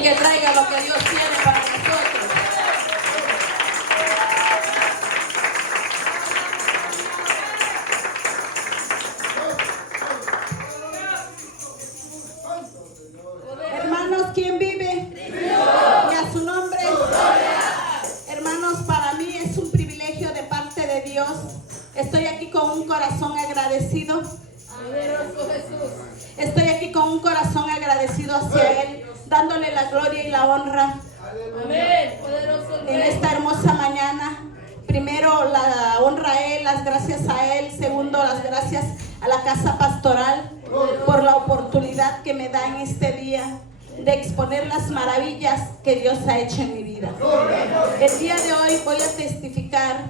y que traiga lo que Dios tiene para nosotros. Hermanos, ¿quién vive? Y a su nombre. Hermanos, para mí es un privilegio de parte de Dios. Estoy aquí con un corazón agradecido. Estoy aquí con un corazón agradecido hacia Él, dándole la gloria y la honra. En esta hermosa mañana, primero la honra a Él, las gracias a Él. Segundo, las gracias a la Casa Pastoral por la oportunidad que me da en este día de exponer las maravillas que Dios ha hecho en mi vida. El día de hoy voy a testificar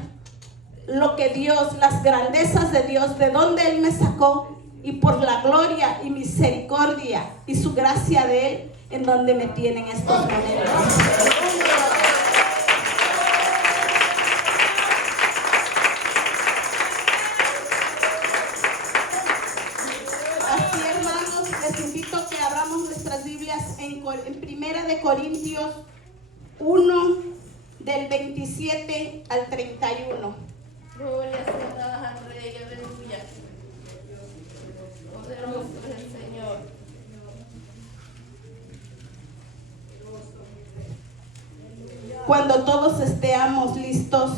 lo que Dios, las grandezas de Dios, de dónde Él me sacó, y por la gloria y misericordia y su gracia de Él, en donde me tiene en estos momentos. Así, hermanos, les invito a que abramos nuestras Biblias en Primera de Corintios 1, del 27 al 31. Gloria al Rey, aleluya. Poderoso es el Señor. Cuando todos estemos listos,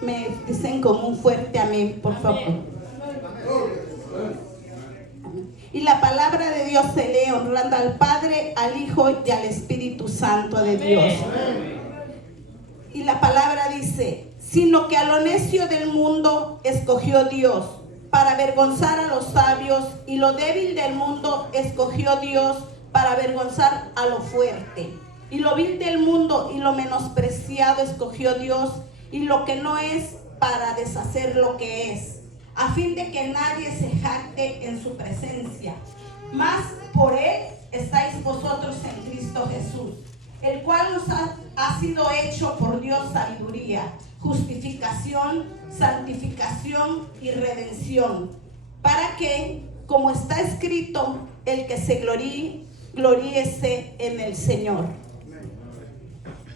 me dicen con un fuerte amén, por favor. Y la palabra de Dios se lee honrando al Padre, al Hijo y al Espíritu Santo de Dios. Y la palabra dice: sino que a lo necio del mundo escogió Dios para avergonzar a los sabios, y lo débil del mundo escogió Dios para avergonzar a lo fuerte. Y lo vil del mundo y lo menospreciado escogió Dios, y lo que no es, para deshacer lo que es, a fin de que nadie se jacte en su presencia. Mas por Él estáis vosotros en Cristo Jesús, el cual nos ha sido hecho por Dios sabiduría, justificación, santificación y redención, para que, como está escrito, el que se gloríe, gloríese en el Señor.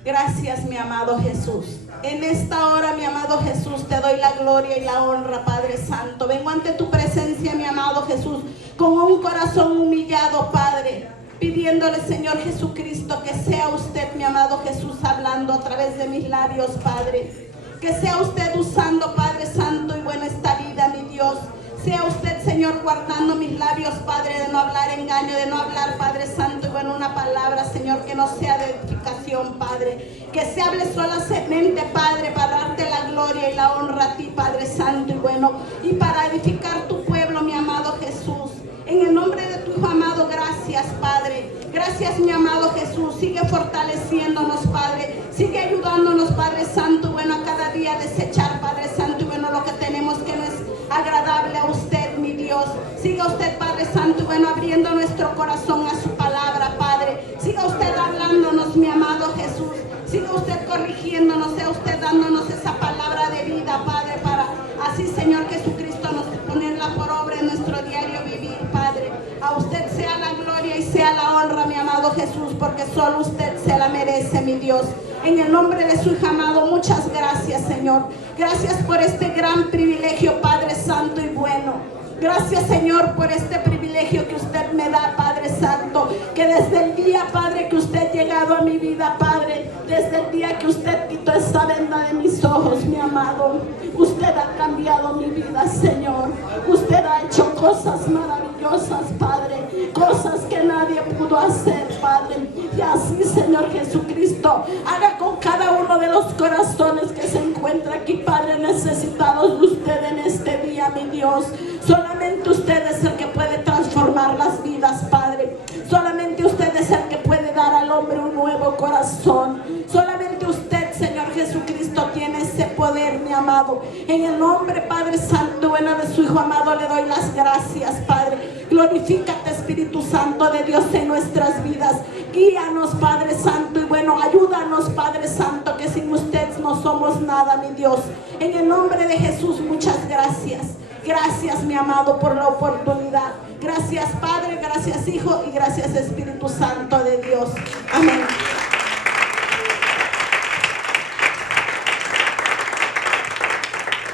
Gracias, mi amado Jesús. En esta hora, mi amado Jesús, te doy la gloria y la honra, Padre Santo. Vengo ante tu presencia, mi amado Jesús, con un corazón humillado, Padre, pidiéndole, Señor Jesucristo, que sea usted, mi amado Jesús, hablando a través de mis labios, Padre. Que sea usted usando, Padre Santo y bueno, esta vida, mi Dios. Sea usted, Señor, guardando mis labios, Padre, de no hablar engaño, de no hablar, Padre Santo, y bueno, una palabra, Señor, que no sea de edificación, Padre. Que se hable solamente, Padre, para darte la gloria y la honra a ti, Padre Santo, y bueno, y para edificar tu pueblo, mi amado Jesús. En el nombre de tu Hijo amado, gracias, Padre. Gracias, mi amado Jesús. Sigue fortaleciéndonos, Padre. Sigue ayudándonos, Padre Santo, bueno, a cada día desechar, Padre Santo, y bueno, lo que tenemos que no es agradable a usted, mi Dios. Siga usted, Padre Santo, y bueno, abriendo nuestro corazón a su palabra, Padre. Siga usted hablándonos, mi amado Jesús. Siga usted corrigiéndonos, sea usted dándonos esa palabra de vida, Padre, para así, Señor Jesucristo, nos ponerla por obra en nuestro diario vivir, Padre. A usted sea la gloria y sea la honra, mi amado Jesús, porque solo usted se la merece, mi Dios. En el nombre de su Hijo amado, muchas gracias, Señor. Gracias por este gran privilegio, Padre Santo y bueno. Gracias, Señor, por este privilegio que usted me da, Padre Santo. Que desde el día, Padre, que usted ha llegado a mi vida, Padre, desde el día que usted quitó esa venda de mis ojos, mi amado, usted ha cambiado mi vida, Señor. Usted ha hecho cosas maravillosas, Padre, cosas que nadie pudo hacer, Padre. Y así, Señor Jesucristo, haga con cada uno de los corazones que se encuentra aquí, Padre, necesitados de usted en este día, mi Dios. Solamente usted es el que puede transformar las vidas, Padre. Solamente usted es el que puede dar al hombre un nuevo corazón. Solamente usted, Señor Jesucristo, tiene ese poder, mi amado. En el nombre, Padre Santo, bueno, de su Hijo amado, le doy las gracias, Padre. Glorifícate, Espíritu Santo de Dios, en nuestras vidas. Guíanos, Padre Santo, y bueno, ayúdanos, Padre Santo, que sin usted no somos nada, mi Dios. En el nombre de Jesús, muchas gracias. Gracias, mi amado, por la oportunidad. Gracias, Padre, gracias, Hijo, y gracias, Espíritu Santo de Dios. Amén.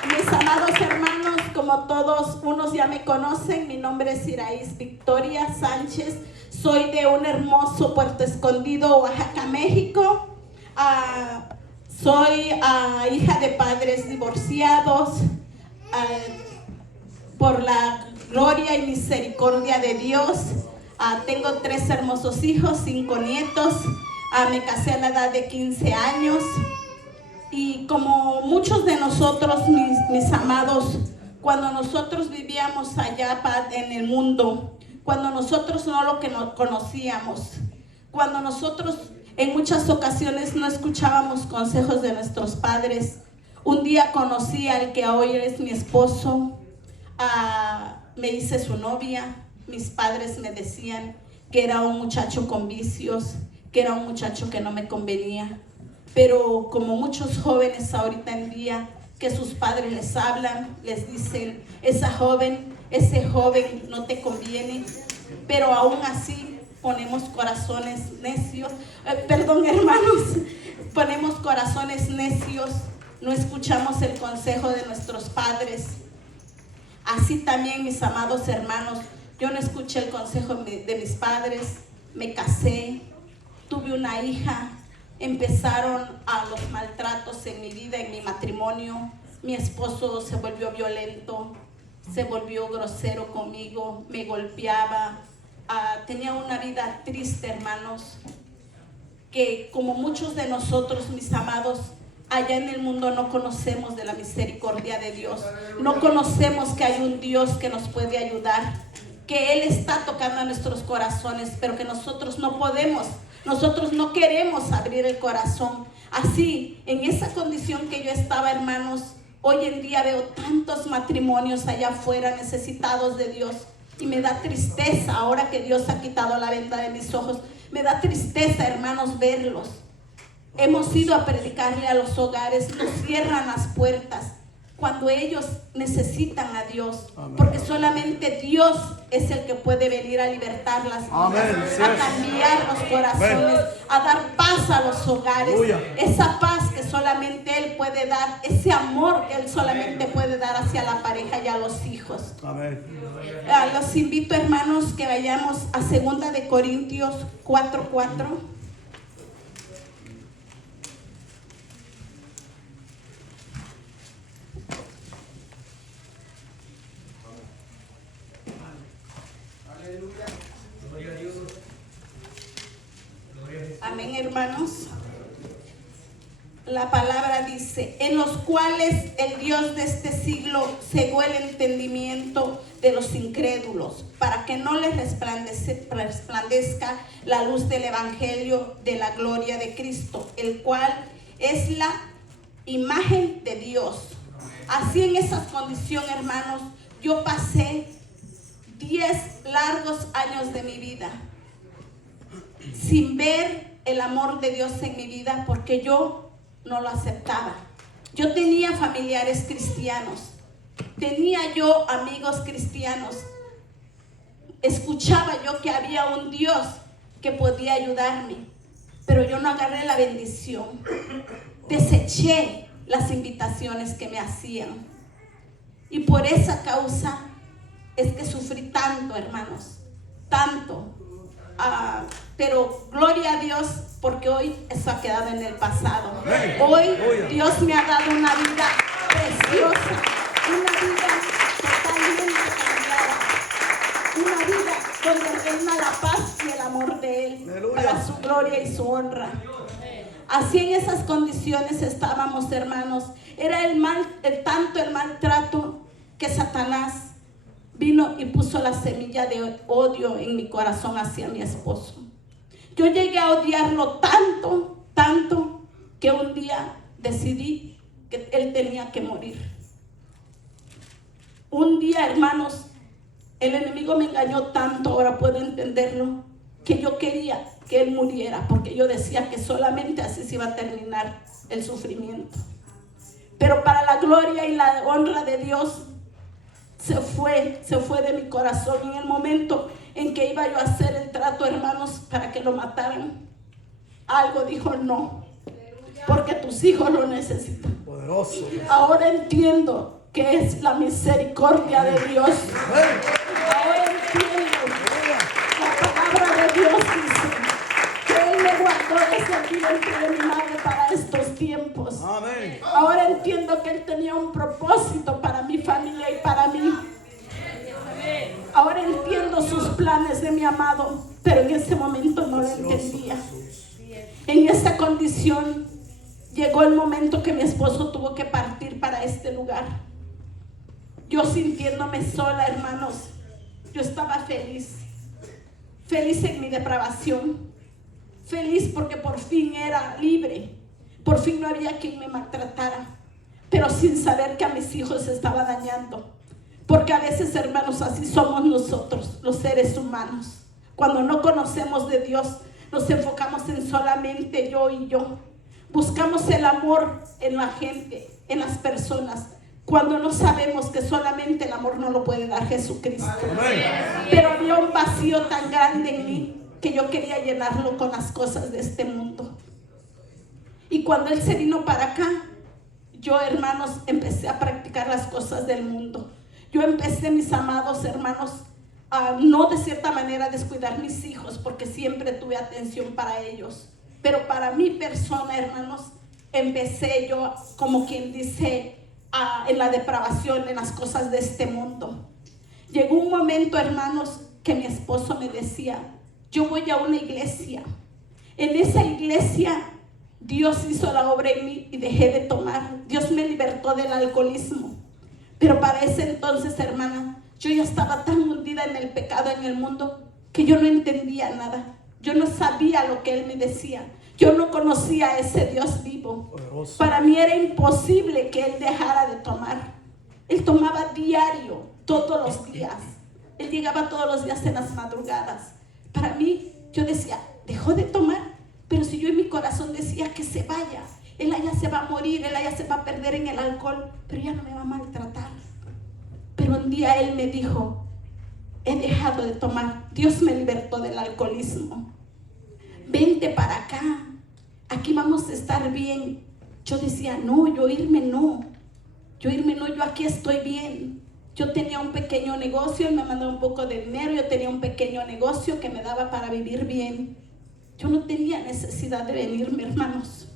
Mis amados hermanos, como todos unos ya me conocen, mi nombre es Iraís Victoria Sánchez. Soy de un hermoso Puerto Escondido, Oaxaca, México. Soy hija de padres divorciados. Por la gloria y misericordia de Dios, tengo 3 hermosos hijos, 5 nietos. Me casé a la edad de 15 años. Y como muchos de nosotros, mis amados, cuando nosotros vivíamos allá en el mundo, cuando nosotros no lo que nos conocíamos, cuando nosotros en muchas ocasiones no escuchábamos consejos de nuestros padres, un día conocí al que hoy es mi esposo. Me hice su novia. Mis padres me decían que era un muchacho con vicios, que era un muchacho que no me convenía. Pero como muchos jóvenes ahorita en día, que sus padres les hablan, les dicen, esa joven, ese joven no te conviene, pero aún así ponemos corazones necios, hermanos, ponemos corazones necios, no escuchamos el consejo de nuestros padres. Así también, mis amados hermanos, yo no escuché el consejo de mis padres, me casé, tuve una hija, empezaron los maltratos en mi vida, en mi matrimonio. Mi esposo se volvió violento, se volvió grosero conmigo, me golpeaba. Tenía una vida triste, hermanos, que como muchos de nosotros, mis amados, allá en el mundo no conocemos de la misericordia de Dios. No conocemos que hay un Dios que nos puede ayudar, que Él está tocando a nuestros corazones, pero que nosotros no podemos, nosotros no queremos abrir el corazón. Así, en esa condición que yo estaba, hermanos, hoy en día veo tantos matrimonios allá afuera necesitados de Dios, y me da tristeza ahora que Dios ha quitado la venda de mis ojos. Me da tristeza, hermanos, verlos. Hemos ido a predicarle a los hogares, nos cierran las puertas cuando ellos necesitan a Dios. Amén. Porque solamente Dios es el que puede venir a libertar las vidas, a cambiar los corazones, a dar paz a los hogares. Esa paz que solamente Él puede dar, ese amor que Él solamente puede dar hacia la pareja y a los hijos. Amén. Los invito, hermanos, que vayamos a 2 de Corintios 4:4. Amén, hermanos. La palabra dice: en los cuales el Dios de este siglo cegó el entendimiento de los incrédulos, para que no les resplandezca la luz del evangelio de la gloria de Cristo, el cual es la imagen de Dios. Así, en esa condición, hermanos, yo pasé 10 largos años de mi vida sin ver el amor de Dios en mi vida, porque yo no lo aceptaba. Yo tenía familiares cristianos, tenía yo amigos cristianos, escuchaba yo que había un Dios que podía ayudarme, pero yo no agarré la bendición, deseché las invitaciones que me hacían, y por esa causa es que sufrí tanto, hermanos, tanto. Pero gloria a Dios, porque hoy eso ha quedado en el pasado. Hoy Dios me ha dado una vida preciosa, una vida totalmente cambiada, una vida donde reina la paz y el amor de Él, para su gloria y su honra. Así, en esas condiciones estábamos, hermanos. Era el maltrato que Satanás vino y puso la semilla de odio en mi corazón hacia mi esposo. Yo llegué a odiarlo tanto, tanto, que un día decidí que él tenía que morir. Un día, hermanos, el enemigo me engañó tanto, ahora puedo entenderlo, que yo quería que él muriera, porque yo decía que solamente así se iba a terminar el sufrimiento. Pero para la gloria y la honra de Dios, se fue de mi corazón. En el momento en que iba yo a hacer el trato, hermanos, para que lo mataran, algo dijo no, porque tus hijos lo necesitan. Poderoso. Ahora entiendo que es la misericordia de Dios. Ahora entiendo. La palabra de Dios dice que Él me guardó desde el vientre de mi madre para estos tiempos. Amén. Ahora entiendo que Él tenía un propósito para mi familia y para mí. Ahora entiendo sus planes de mi amado, pero en ese momento no lo entendía. En esa condición llegó el momento que mi esposo tuvo que partir para este lugar. Yo sintiéndome sola, hermanos, yo estaba feliz en mi depravación, feliz porque por fin era libre, por fin no había quien me maltratara, pero sin saber que a mis hijos se estaba dañando. Porque a veces, hermanos, así somos nosotros, los seres humanos. Cuando no conocemos de Dios, nos enfocamos en solamente yo y yo. Buscamos el amor en la gente, en las personas, cuando no sabemos que solamente el amor no lo puede dar Jesucristo. Pero había un vacío tan grande en mí que yo quería llenarlo con las cosas de este mundo. Y cuando Él se vino para acá, yo, hermanos, empecé a practicar las cosas del mundo. Yo empecé, mis amados hermanos, a no de cierta manera descuidar mis hijos, porque siempre tuve atención para ellos. Pero para mi persona, hermanos, empecé yo, como quien dice, en la depravación, en las cosas de este mundo. Llegó un momento, hermanos, que mi esposo me decía, yo voy a una iglesia. En esa iglesia Dios hizo la obra en mí y dejé de tomar. Dios me libertó del alcoholismo. Pero para ese entonces, hermana, yo ya estaba tan hundida en el pecado, en el mundo, que yo no entendía nada. Yo no sabía lo que Él me decía. Yo no conocía a ese Dios vivo. Para mí era imposible que Él dejara de tomar. Él tomaba diario, todos los días. Él llegaba todos los días en las madrugadas. Para mí, yo decía, dejó de tomar. Pero si yo en mi corazón decía que se vaya, Él allá se va a morir, Él allá se va a perder en el alcohol, pero ya no me va a maltratar. Pero un día Él me dijo, he dejado de tomar. Dios me libertó del alcoholismo. Vente para acá, aquí vamos a estar bien. Yo decía, no, yo irme no, yo aquí estoy bien. Yo tenía un pequeño negocio, Él me mandó un poco de dinero, yo tenía un pequeño negocio que me daba para vivir bien. Yo no tenía necesidad de venirme, hermanos.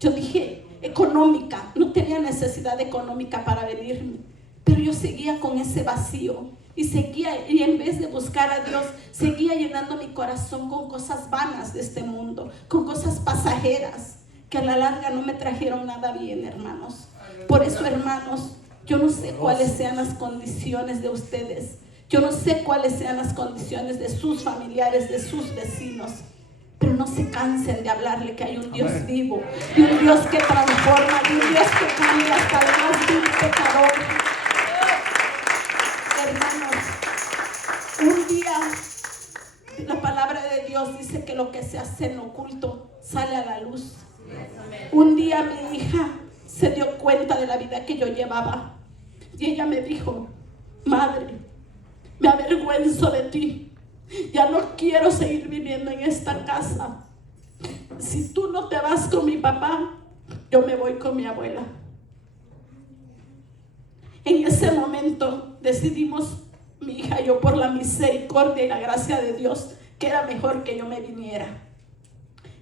Yo dije, económica, no tenía necesidad económica para venirme. Pero yo seguía con ese vacío. Y en vez de buscar a Dios, seguía llenando mi corazón con cosas vanas de este mundo, con cosas pasajeras, que a la larga no me trajeron nada bien, hermanos. Por eso, hermanos, yo no sé cuáles sean las condiciones de ustedes. Yo no sé cuáles sean las condiciones de sus familiares, de sus vecinos. Pero no se cansen de hablarle que hay un Dios vivo, de un Dios que transforma, de un Dios que cambia hasta el más vil pecador. Hermanos, un día la palabra de Dios dice que lo que se hace en oculto sale a la luz. Un día mi hija se dio cuenta de la vida que yo llevaba y ella me dijo, madre, me avergüenzo de ti. Ya no quiero seguir viviendo en esta casa. Si tú no te vas con mi papá, yo me voy con mi abuela. En ese momento decidimos, mi hija y yo, por la misericordia y la gracia de Dios, que era mejor que yo me viniera.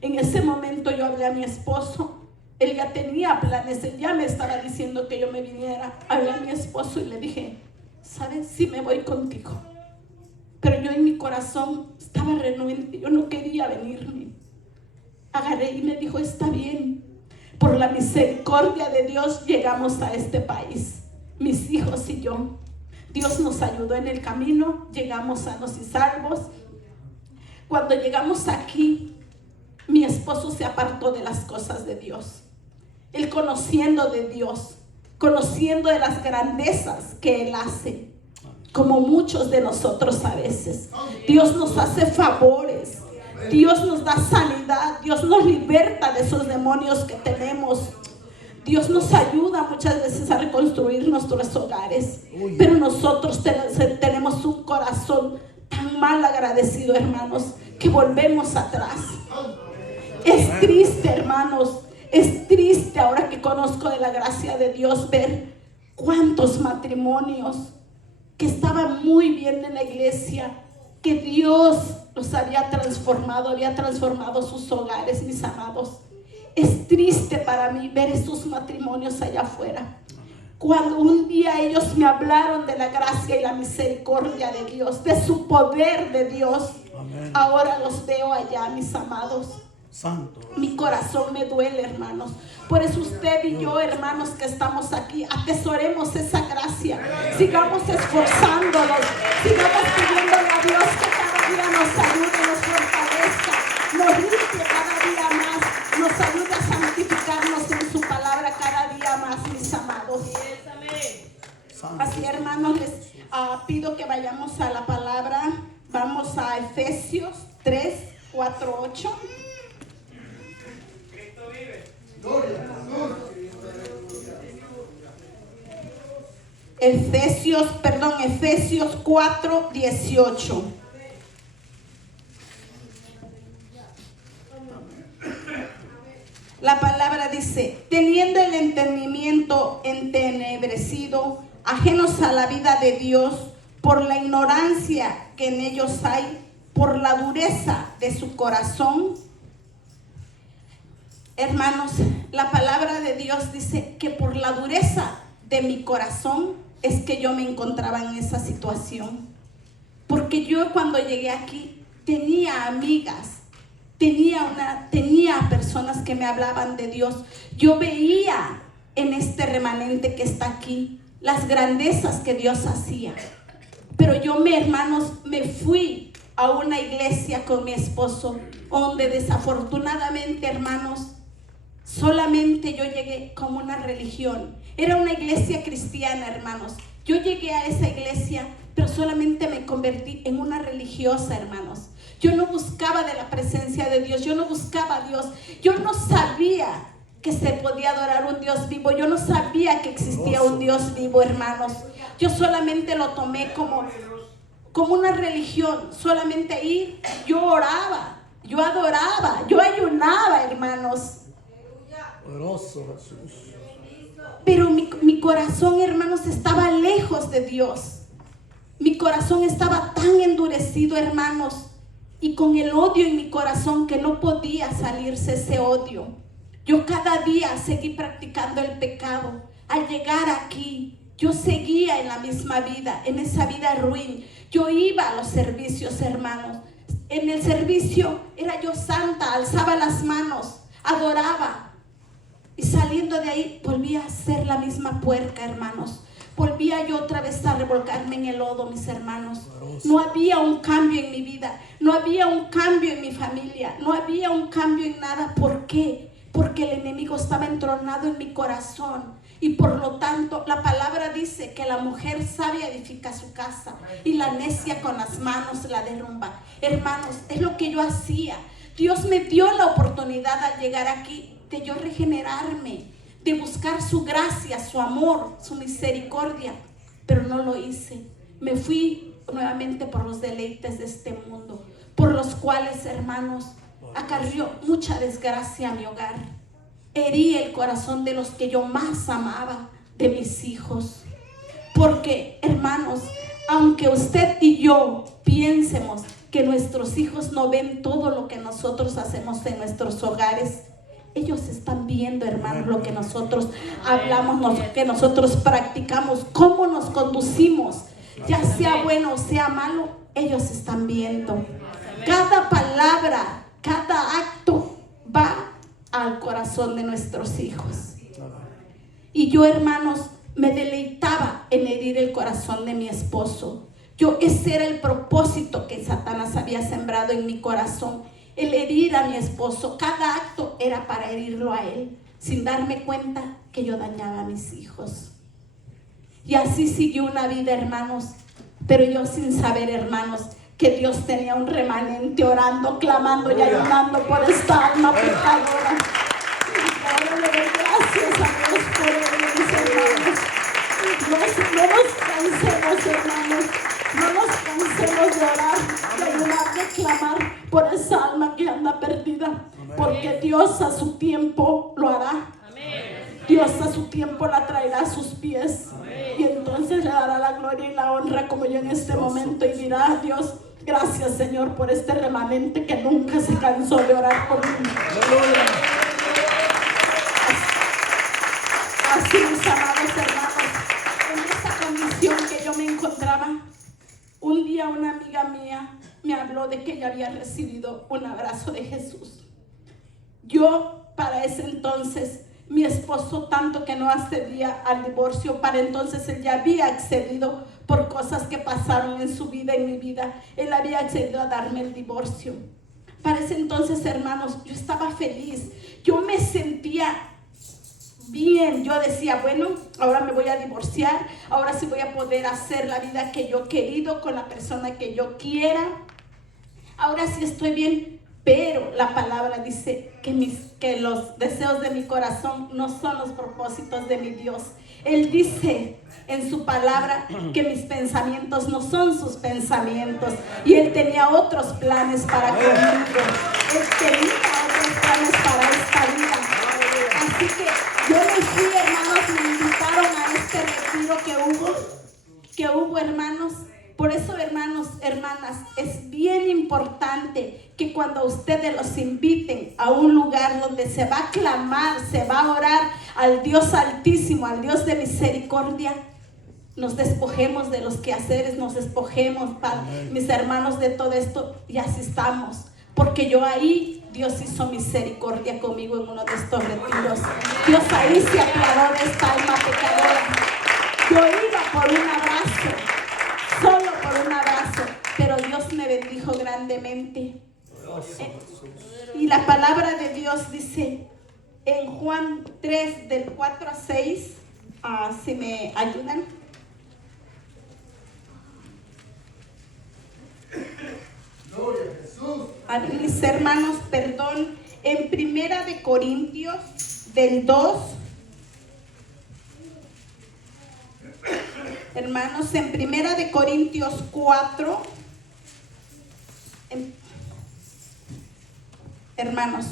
En ese momento yo hablé a mi esposo. Él ya tenía planes, él ya me estaba diciendo que yo me viniera. Hablé a mi esposo y le dije, ¿sabes? Sí, me voy contigo. Pero yo en mi corazón estaba renuente, yo no quería venirme. Agarré y me dijo, está bien. Por la misericordia de Dios llegamos a este país, mis hijos y yo. Dios nos ayudó en el camino, llegamos sanos y salvos. Cuando llegamos aquí, mi esposo se apartó de las cosas de Dios. Él conociendo de Dios, conociendo de las grandezas que Él hace. Como muchos de nosotros a veces. Dios nos hace favores. Dios nos da sanidad. Dios nos liberta de esos demonios que tenemos. Dios nos ayuda muchas veces a reconstruir nuestros hogares, pero nosotros tenemos un corazón tan mal agradecido, hermanos, que volvemos atrás. Es triste, hermanos, es triste ahora que conozco de la gracia de Dios ver cuántos matrimonios que estaban muy bien en la iglesia, que Dios los había transformado sus hogares, mis amados. Es triste para mí ver esos matrimonios allá afuera. Cuando un día ellos me hablaron de la gracia y la misericordia de Dios, de su poder de Dios, amén, ahora los veo allá, mis amados. Santo. Mi corazón me duele, hermanos. Por eso usted y yo, hermanos, que estamos aquí, atesoremos esa gracia. Sigamos esforzándonos, sigamos pidiéndole a Dios que cada día nos ayude, nos fortalezca, nos limpie cada día más, nos ayude a santificarnos en su palabra cada día más, mis amados. Así, hermanos, les pido que vayamos a la palabra. Vamos a Efesios 3, 4, 8. Efesios 4, 18. La palabra dice: teniendo el entendimiento entenebrecido, ajenos a la vida de Dios, por la ignorancia que en ellos hay, por la dureza de su corazón. Hermanos, la palabra de Dios dice que por la dureza de mi corazón es que yo me encontraba en esa situación. Porque yo cuando llegué aquí tenía amigas, tenía personas que me hablaban de Dios. Yo veía en este remanente que está aquí las grandezas que Dios hacía. Pero yo, hermanos, me fui a una iglesia con mi esposo, donde desafortunadamente, hermanos, solamente yo llegué como una religión. Era una iglesia cristiana, hermanos. Yo llegué a esa iglesia, pero solamente me convertí en una religiosa, hermanos. Yo no buscaba de la presencia de Dios, yo no buscaba a Dios. Yo no sabía que se podía adorar un Dios vivo. Yo no sabía que existía un Dios vivo, hermanos. Yo solamente lo tomé como una religión. Solamente ir, yo oraba, yo adoraba, yo ayunaba, hermanos. Pero mi corazón, hermanos, estaba lejos de Dios. Mi corazón estaba tan endurecido, hermanos, y con el odio en mi corazón que no podía salirse ese odio. Yo cada día seguí practicando el pecado. Al llegar aquí, yo seguía en la misma vida, en esa vida ruin. Yo iba a los servicios, hermanos. En el servicio era yo santa, alzaba las manos, adoraba. Y saliendo de ahí, volvía a ser la misma puerca, hermanos. Volvía yo otra vez a revolcarme en el lodo, mis hermanos. No había un cambio en mi vida. No había un cambio en mi familia. No había un cambio en nada. ¿Por qué? Porque el enemigo estaba entronado en mi corazón. Y por lo tanto, la palabra dice que la mujer sabia edifica su casa y la necia con las manos la derrumba. Hermanos, es lo que yo hacía. Dios me dio la oportunidad al llegar aquí de yo regenerarme, de buscar su gracia, su amor, su misericordia, pero no lo hice. Me fui nuevamente por los deleites de este mundo, por los cuales, hermanos, acarrió mucha desgracia a mi hogar. Herí el corazón de los que yo más amaba, de mis hijos. Porque, hermanos, aunque usted y yo piensemos que nuestros hijos no ven todo lo que nosotros hacemos en nuestros hogares, ellos están viendo, hermanos, lo que nosotros hablamos, lo que nosotros practicamos, cómo nos conducimos, ya sea bueno o sea malo, ellos están viendo. Cada palabra, cada acto va al corazón de nuestros hijos. Y yo, hermanos, me deleitaba en herir el corazón de mi esposo. Ese era el propósito que Satanás había sembrado en mi corazón. El herir a mi esposo, cada acto era para herirlo a él, sin darme cuenta que yo dañaba a mis hijos. Y así siguió una vida, hermanos, pero yo sin saber, hermanos, que Dios tenía un remanente orando, clamando y ayunando por esta alma pecadora. Ahora le doy gracias a Dios porque Dios a su tiempo lo hará. Dios a su tiempo la traerá a sus pies. Y entonces le dará la gloria y la honra como yo en este momento. Y dirá: Dios, gracias, Señor, por este remanente que nunca se cansó de orar por mí. Así, mis amados hermanos, en esta condición que yo me encontraba, un día una amiga mía me habló de que ella había recibido un abrazo de Jesús. Yo, para ese entonces, mi esposo, tanto que no accedía al divorcio, para entonces él ya había accedido por cosas que pasaron en su vida, en mi vida. Él había accedido a darme el divorcio. Para ese entonces, hermanos, yo estaba feliz. Yo me sentía bien. Yo decía: bueno, ahora me voy a divorciar. Ahora sí voy a poder hacer la vida que yo he querido con la persona que yo quiera. Ahora sí estoy bien. Pero la palabra dice que los deseos de mi corazón no son los propósitos de mi Dios. Él dice en su palabra que mis pensamientos no son sus pensamientos. Y Él tenía otros planes para conmigo. Él tenía otros planes para esta vida. Así que yo me fui, hermanos, me invitaron a este retiro que hubo, hermanos. Por eso, hermanos, hermanas, es bien importante que cuando ustedes los inviten a un lugar donde se va a clamar, se va a orar al Dios Altísimo, al Dios de misericordia, nos despojemos de los quehaceres, nos despojemos, mis hermanos, de todo esto y asistamos. Porque yo ahí, Dios hizo misericordia conmigo en uno de estos retiros. Dios ahí se apiadó de esta alma pecadora. Yo iba por un abrazo, solo por un abrazo, pero Dios me bendijo grandemente. Y la palabra de Dios dice en Juan 3, del 4 a 6, si me ayudan. Gloria a Jesús. A mis hermanos, perdón, en Primera de Corintios, del 2, hermanos, en Primera de Corintios 4, hermanos,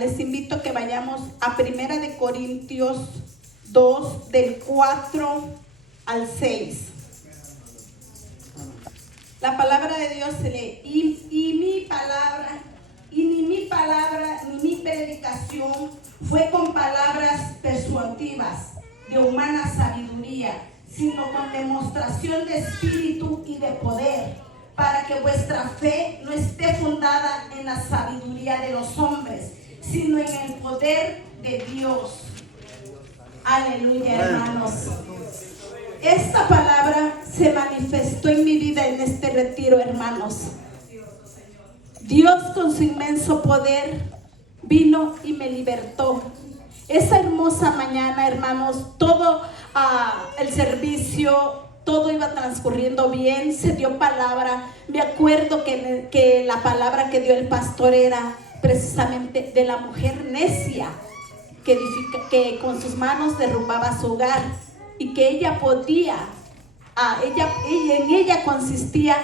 les invito a que vayamos a Primera de Corintios 2, del 4 al 6. La palabra de Dios se lee: y ni mi palabra, ni mi predicación fue con palabras persuasivas de humana sabiduría, sino con demostración de espíritu y de poder, para que vuestra fe no esté fundada en la sabiduría de los hombres, sino en el poder de Dios. Aleluya, hermanos. Esta palabra se manifestó en mi vida en este retiro, hermanos. Dios, con su inmenso poder, vino y me libertó. Esa hermosa mañana, hermanos, todo el servicio, todo iba transcurriendo bien, se dio palabra. Me acuerdo que la palabra que dio el pastor era precisamente de la mujer necia que con sus manos derrumbaba su hogar, y que ella podía, en ella consistía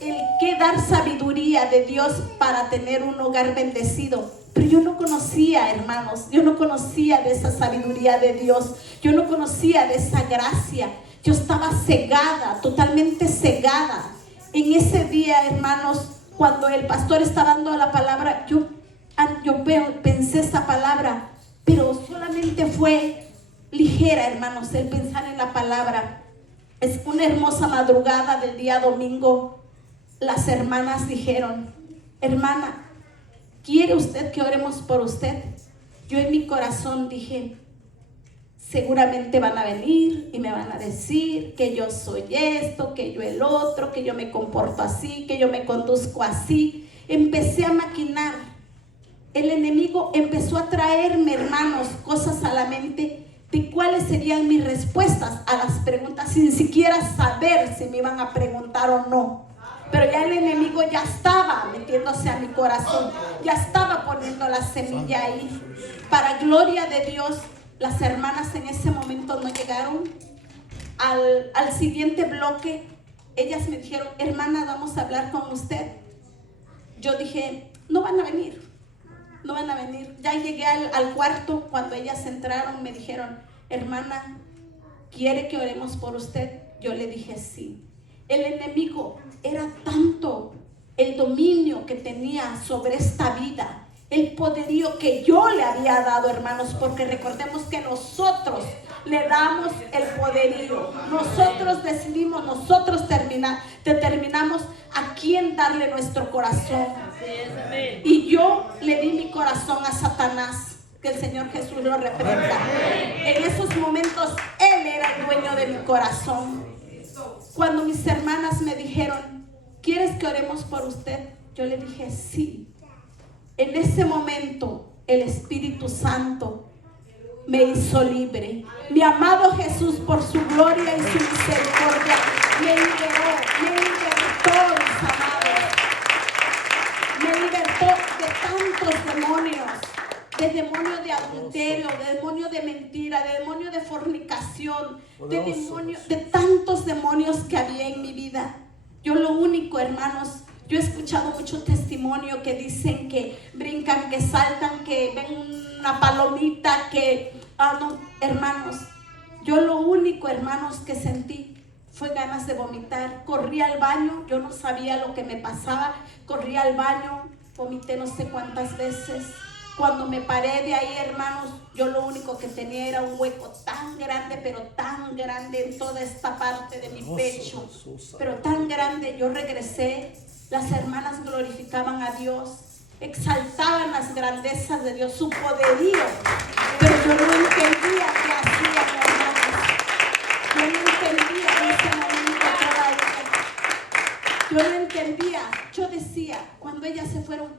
el que dar sabiduría de Dios para tener un hogar bendecido. Pero yo no conocía, hermanos, yo no conocía de esa sabiduría de Dios, yo no conocía de esa gracia. Yo estaba cegada, totalmente cegada. En ese día, hermanos, cuando el pastor está dando la palabra, yo pensé esa palabra, pero solamente fue ligera, hermanos, el pensar en la palabra. Es una hermosa madrugada del día domingo. Las hermanas dijeron: hermana, ¿quiere usted que oremos por usted? Yo en mi corazón dije: seguramente van a venir y me van a decir que yo soy esto, que yo el otro, que yo me comporto así, que yo me conduzco así. Empecé a maquinar. El enemigo empezó a traerme, hermanos, cosas a la mente de cuáles serían mis respuestas a las preguntas, sin siquiera saber si me iban a preguntar o no. Pero ya el enemigo ya estaba metiéndose a mi corazón, ya estaba poniendo la semilla ahí. Para gloria de Dios, las hermanas en ese momento no llegaron. Al siguiente bloque, ellas me dijeron: hermana, vamos a hablar con usted. Yo dije: no van a venir. no van a venir. Ya llegué al cuarto, cuando ellas entraron me dijeron, hermana, ¿quiere que oremos por usted? Yo le dije sí. El enemigo era tanto el dominio que tenía sobre esta vida, el poderío que yo le había dado, hermanos, porque recordemos que nosotros le damos el poderío. Nosotros decidimos, nosotros determinamos a quién darle nuestro corazón. Y yo le di mi corazón a Satanás. Que el Señor Jesús lo reprenda. En esos momentos Él era el dueño de mi corazón. Cuando mis hermanas me dijeron, ¿quieres que oremos por usted? Yo le dije sí. En ese momento el Espíritu Santo me hizo libre. Mi amado Jesús, por su gloria y su misericordia, me liberó, me libertó, mis amados. Me libertó de tantos demonios. De demonio de adulterio, de demonio de mentira, de demonio de fornicación, de tantos demonios que había en mi vida. Yo lo único, hermanos, yo he escuchado mucho testimonio que dicen que brincan, que saltan, que ven una palomita, que... no, hermanos, yo lo único, hermanos, que sentí fue ganas de vomitar. Corrí al baño, yo no sabía lo que me pasaba, corrí al baño, vomité no sé cuántas veces. Cuando me paré de ahí, hermanos, yo lo único que tenía era un hueco tan grande, pero tan grande en toda esta parte de mi pecho, pero tan grande. Yo regresé, las hermanas glorificaban a Dios, exaltaban las grandezas de Dios, su poderío, pero yo no entendía qué hacían, hermanos. Yo no entendía en ese momento todavía. Yo no entendía. Yo decía, cuando ellas se fueron,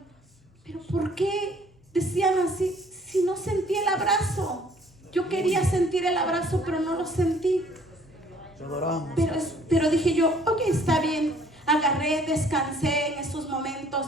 ¿pero por qué decían así? Si no sentí el abrazo. Yo quería sentir el abrazo, pero no lo sentí. Pero dije yo, ok, está bien. Agarré, descansé en esos momentos.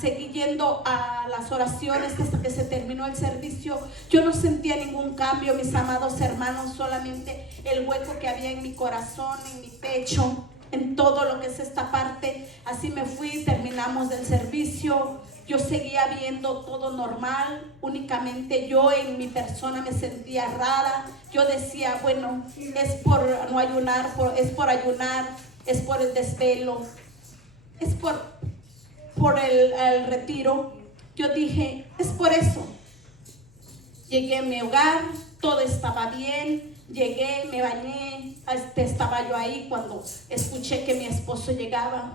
Seguí yendo a las oraciones hasta que se terminó el servicio. Yo no sentía ningún cambio, mis amados hermanos, solamente el hueco que había en mi corazón, en mi pecho, en todo lo que es esta parte. Así me fui, terminamos el servicio. Yo seguía viendo todo normal, únicamente yo en mi persona me sentía rara. Yo decía, bueno, es por no ayunar, es por ayunar, es por el desvelo, es por el retiro. Yo dije, es por eso. Llegué a mi hogar, todo estaba bien, llegué, me bañé, estaba yo ahí cuando escuché que mi esposo llegaba.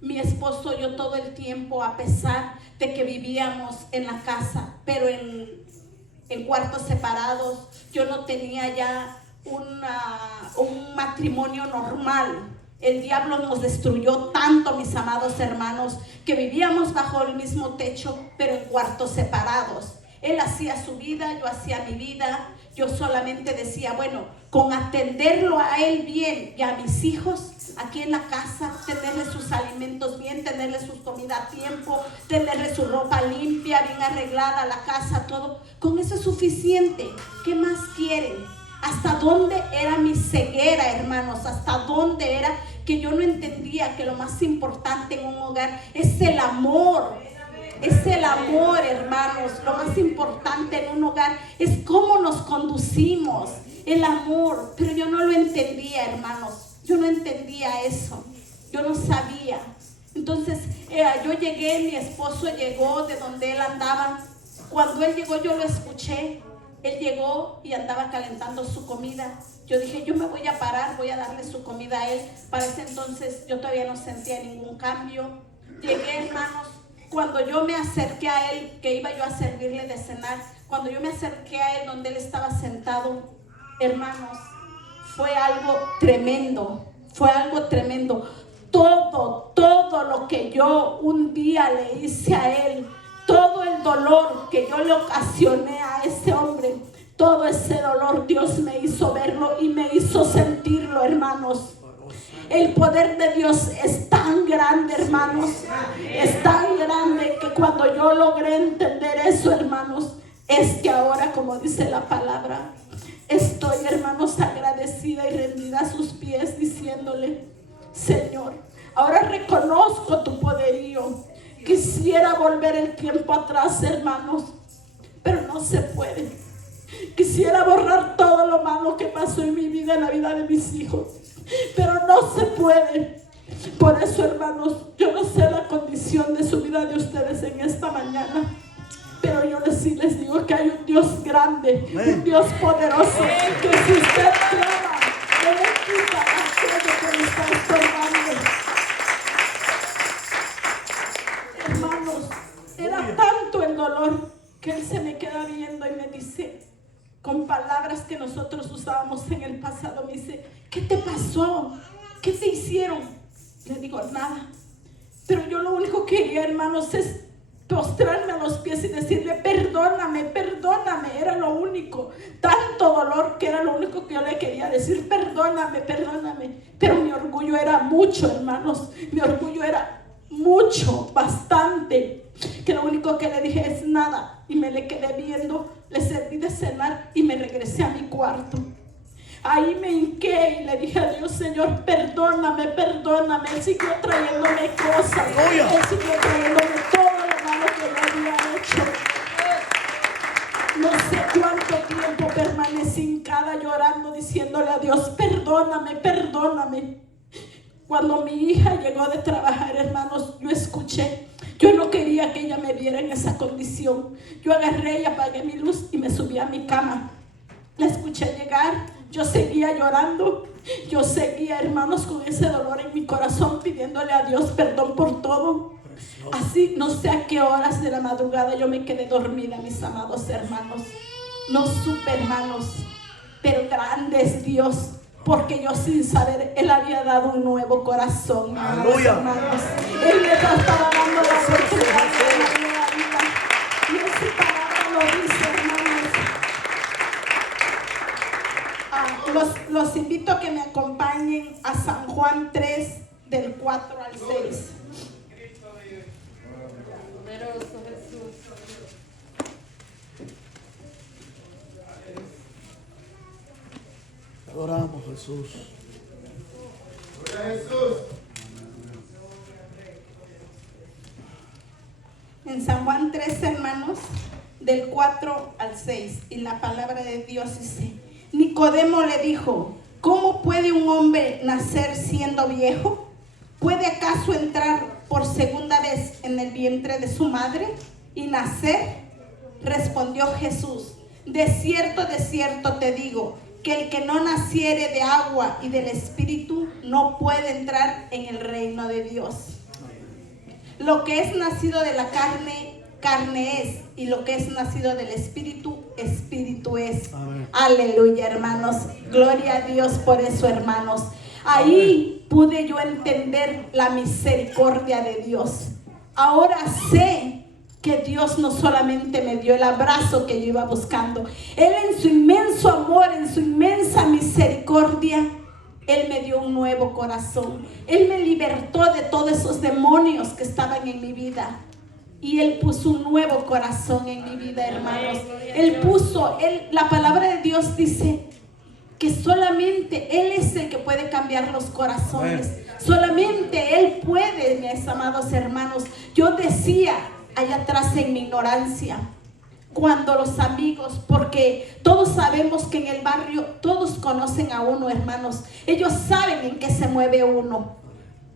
Mi esposo, yo todo el tiempo, a pesar de que vivíamos en la casa, pero en cuartos separados, yo no tenía ya un matrimonio normal. El diablo nos destruyó tanto, mis amados hermanos, que vivíamos bajo el mismo techo, pero en cuartos separados. Él hacía su vida, yo hacía mi vida. Yo solamente decía, bueno, con atenderlo a él bien y a mis hijos aquí en la casa, tenerle sus alimentos bien, tenerle sus comidas a tiempo, tenerle su ropa limpia, bien arreglada, la casa, todo. Con eso es suficiente. ¿Qué más quieren? ¿Hasta dónde era mi ceguera, hermanos? ¿Hasta dónde era que yo no entendía que lo más importante en un hogar es el amor? Es el amor, hermanos. Lo más importante en un hogar es cómo nos conducimos, el amor. Pero yo no lo entendía, hermanos. Yo no entendía eso. Yo no sabía. Entonces yo llegué, mi esposo llegó de donde él andaba. Cuando él llegó, yo lo escuché. Él llegó y andaba calentando su comida. Yo dije, yo me voy a parar, voy a darle su comida a él. Para ese entonces yo todavía no sentía ningún cambio. Llegué, hermanos. Cuando yo me acerqué a él, que iba yo a servirle de cenar, cuando yo me acerqué a él donde él estaba sentado, hermanos, fue algo tremendo, fue algo tremendo. Todo lo que yo un día le hice a él, todo el dolor que yo le ocasioné a ese hombre, todo ese dolor Dios me hizo verlo y me hizo sentirlo, hermanos. El poder de Dios es tan grande, hermanos. Es tan grande que cuando yo logré entender eso, hermanos, es que ahora, como dice la palabra, estoy, hermanos, agradecida y rendida a sus pies, diciéndole, Señor, ahora reconozco tu poderío, Quisiera volver el tiempo atrás, hermanos, pero no se puede. Quisiera borrar todo lo malo que pasó en mi vida, en la vida de mis hijos, pero no se puede. Por eso, hermanos, yo no sé la condición de su vida de ustedes en esta mañana, pero yo sí les digo que hay un Dios grande, un Dios poderoso, que si usted clama, Él quita aquello que le está estorbando. Hermanos, era tanto el dolor que Él se me queda viendo y me dice, con palabras que nosotros usábamos en el pasado, me dice, ¿qué te pasó? ¿Qué te hicieron? Le digo, nada. Pero yo lo único que quería, hermanos, es postrarme a los pies y decirle, perdóname, perdóname. Era lo único. Tanto dolor que era lo único que yo le quería decir, perdóname, perdóname. Pero mi orgullo era mucho, hermanos. Mi orgullo era mucho, bastante. Que lo único que le dije es nada. Y me le quedé viendo, le serví de cenar y me regresé a mi cuarto. Ahí me hinqué y le dije a Dios, Señor, perdóname, perdóname. Él siguió trayéndome cosas. Él siguió trayéndome todo lo malo que yo había hecho. No sé cuánto tiempo permanecí hincada llorando, diciéndole a Dios, perdóname, perdóname. Cuando mi hija llegó de trabajar, hermanos, yo escuché. Yo no quería que ella me viera en esa condición. Yo agarré y apagué mi luz y me subí a mi cama. La escuché llegar. Yo seguía llorando, yo seguía, hermanos, con ese dolor en mi corazón, pidiéndole a Dios perdón por todo. Así, no sé a qué horas de la madrugada yo me quedé dormida, mis amados hermanos. No supe, hermanos, pero grande es Dios, porque yo sin saber, Él había dado un nuevo corazón. Aleluya. Hermanos, Él me estaba dando la oportunidad de una nueva vida. Y en su palabra lo dice, hermanos. Los invito a que me acompañen a San Juan 3, del 4 al 6. Poderoso Jesús. Te adoramos, Jesús. Gloria a Jesús. En San Juan 3, hermanos, del 4 al 6. Y la palabra de Dios dice, Nicodemo le dijo, ¿cómo puede un hombre nacer siendo viejo? ¿Puede acaso entrar por segunda vez en el vientre de su madre y nacer? Respondió Jesús, de cierto te digo, que el que no naciere de agua y del Espíritu no puede entrar en el reino de Dios. Lo que es nacido de la carne, carne es, y lo que es nacido del Espíritu, Espíritu es. Amén. Aleluya, hermanos. Gloria a Dios por eso, hermanos. Ahí pude yo entender la misericordia de Dios. Ahora sé que Dios no solamente me dio el abrazo que yo iba buscando. Él en su inmenso amor, en su inmensa misericordia, Él me dio un nuevo corazón. Él me libertó de todos esos demonios que estaban en mi vida. Y Él puso un nuevo corazón en mi vida, hermanos. La palabra de Dios dice que solamente Él es el que puede cambiar los corazones. Solamente Él puede, mis amados hermanos. Yo decía allá atrás en mi ignorancia, cuando los amigos, porque todos sabemos que en el barrio todos conocen a uno, hermanos. Ellos saben en qué se mueve uno.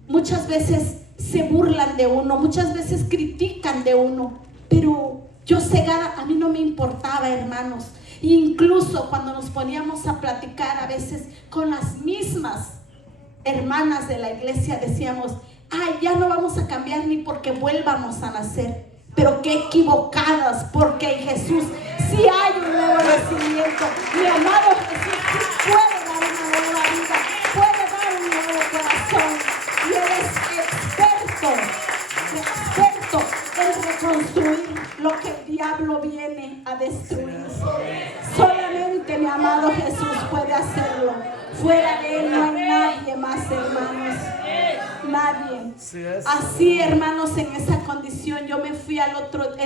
Muchas veces se burlan de uno, muchas veces critican de uno, pero yo cegada, a mí no me importaba, hermanos. Incluso cuando nos poníamos a platicar a veces con las mismas hermanas de la iglesia, decíamos, ay, ya no vamos a cambiar ni porque vuelvamos a nacer. Pero qué equivocadas, porque en Jesús sí hay un nuevo nacimiento. Mi amado Jesús sí puede dar una nueva vida, puede dar un nuevo corazón. Y Él es experto en reconstruir lo que el diablo viene a destruir. Solamente mi amado Jesús puede hacerlo. Fuera de Él no hay nadie más, hermanos. Nadie. Así, hermanos, en esa condición yo me fui al otro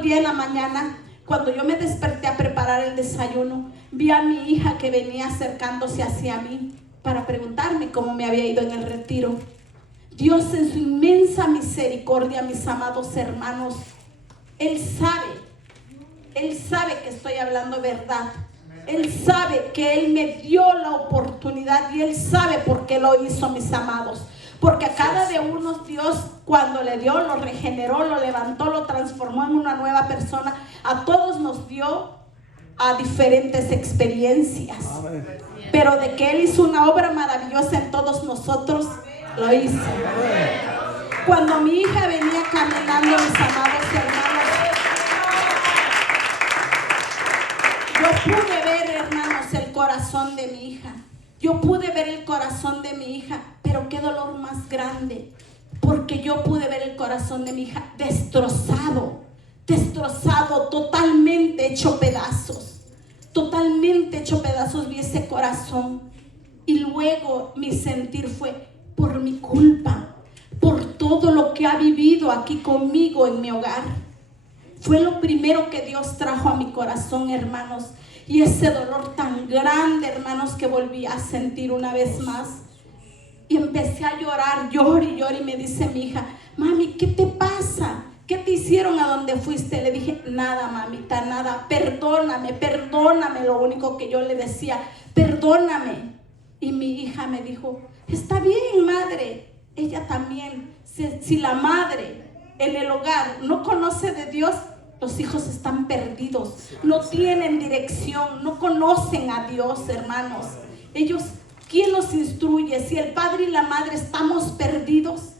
día en la mañana. Cuando yo me desperté a preparar el desayuno, vi a mi hija que venía acercándose hacia mí para preguntarme cómo me había ido en el retiro. Dios en su inmensa misericordia, mis amados hermanos, Él sabe que estoy hablando verdad. Él sabe que Él me dio la oportunidad y Él sabe por qué lo hizo, mis amados. Porque a cada de uno Dios, cuando le dio, lo regeneró, lo levantó, lo transformó en una nueva persona. A todos nos dio a diferentes experiencias. Pero de que Él hizo una obra maravillosa en todos nosotros, lo hizo. Cuando mi hija venía caminando, mis amados hermanos, yo pude ver, hermanos, el corazón de mi hija. Yo pude ver el corazón de mi hija, pero qué dolor más grande, porque yo pude ver el corazón de mi hija destrozado, totalmente hecho pedazos, vi ese corazón. Y luego mi sentir fue por mi culpa, por todo lo que ha vivido aquí conmigo en mi hogar. Fue lo primero que Dios trajo a mi corazón, hermanos. Y ese dolor tan grande, hermanos, que volví a sentir una vez más. Y empecé a llorar, lloro y lloro. Y me dice mi hija: mami, ¿qué te pasa? ¿Qué te hicieron a donde fuiste? Le dije: nada, mamita, nada. Perdóname, lo único que yo le decía, perdóname. Y mi hija me dijo: está bien, madre. Ella también, si la madre en el hogar no conoce de Dios, los hijos están perdidos, no tienen dirección, no conocen a Dios, hermanos. Ellos, ¿quién los instruye? Si el padre y la madre estamos perdidos,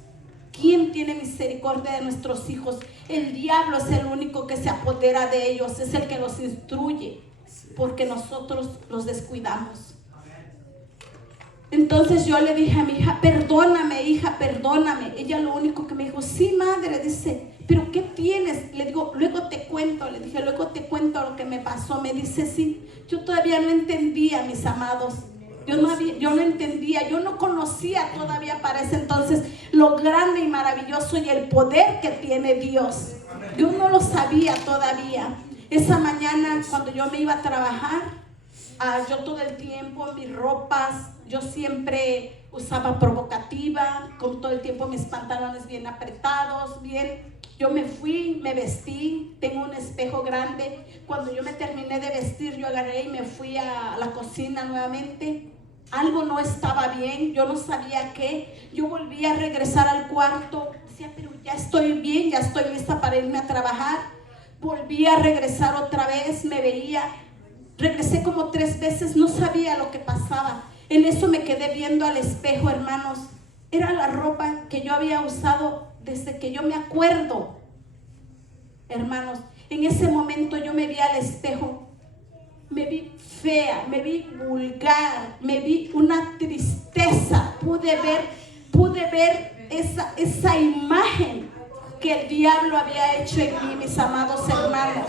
¿quién tiene misericordia de nuestros hijos? El diablo es el único que se apodera de ellos, es el que los instruye, porque nosotros los descuidamos. Entonces yo le dije a mi hija: perdóname, hija, perdóname. Ella lo único que me dijo: sí, madre. Dice: ¿pero qué tienes? Le digo: luego te cuento. Le dije: luego te cuento lo que me pasó. Me dice: sí. Yo todavía no entendía, mis amados. Yo no entendía, yo no conocía todavía para ese entonces lo grande y maravilloso y el poder que tiene Dios. Yo no lo sabía todavía. Esa mañana, cuando yo me iba a trabajar, yo todo el tiempo, mis ropas, yo siempre usaba provocativa, con todo el tiempo mis pantalones bien apretados, bien. Yo me fui, me vestí, tengo un espejo grande. Cuando yo me terminé de vestir, yo agarré y me fui a la cocina nuevamente. Algo no estaba bien, yo no sabía qué. Yo volví a regresar al cuarto, decía: pero ya estoy bien, ya estoy lista para irme a trabajar. Volví a regresar otra vez, me veía. Regresé como 3 veces, no sabía lo que pasaba. En eso me quedé viendo al espejo, hermanos. Era la ropa que yo había usado desde que yo me acuerdo. Hermanos, en ese momento yo me vi al espejo. Me vi fea, me vi vulgar, me vi una tristeza. Pude ver esa imagen que el diablo había hecho en mí, mis amados hermanos.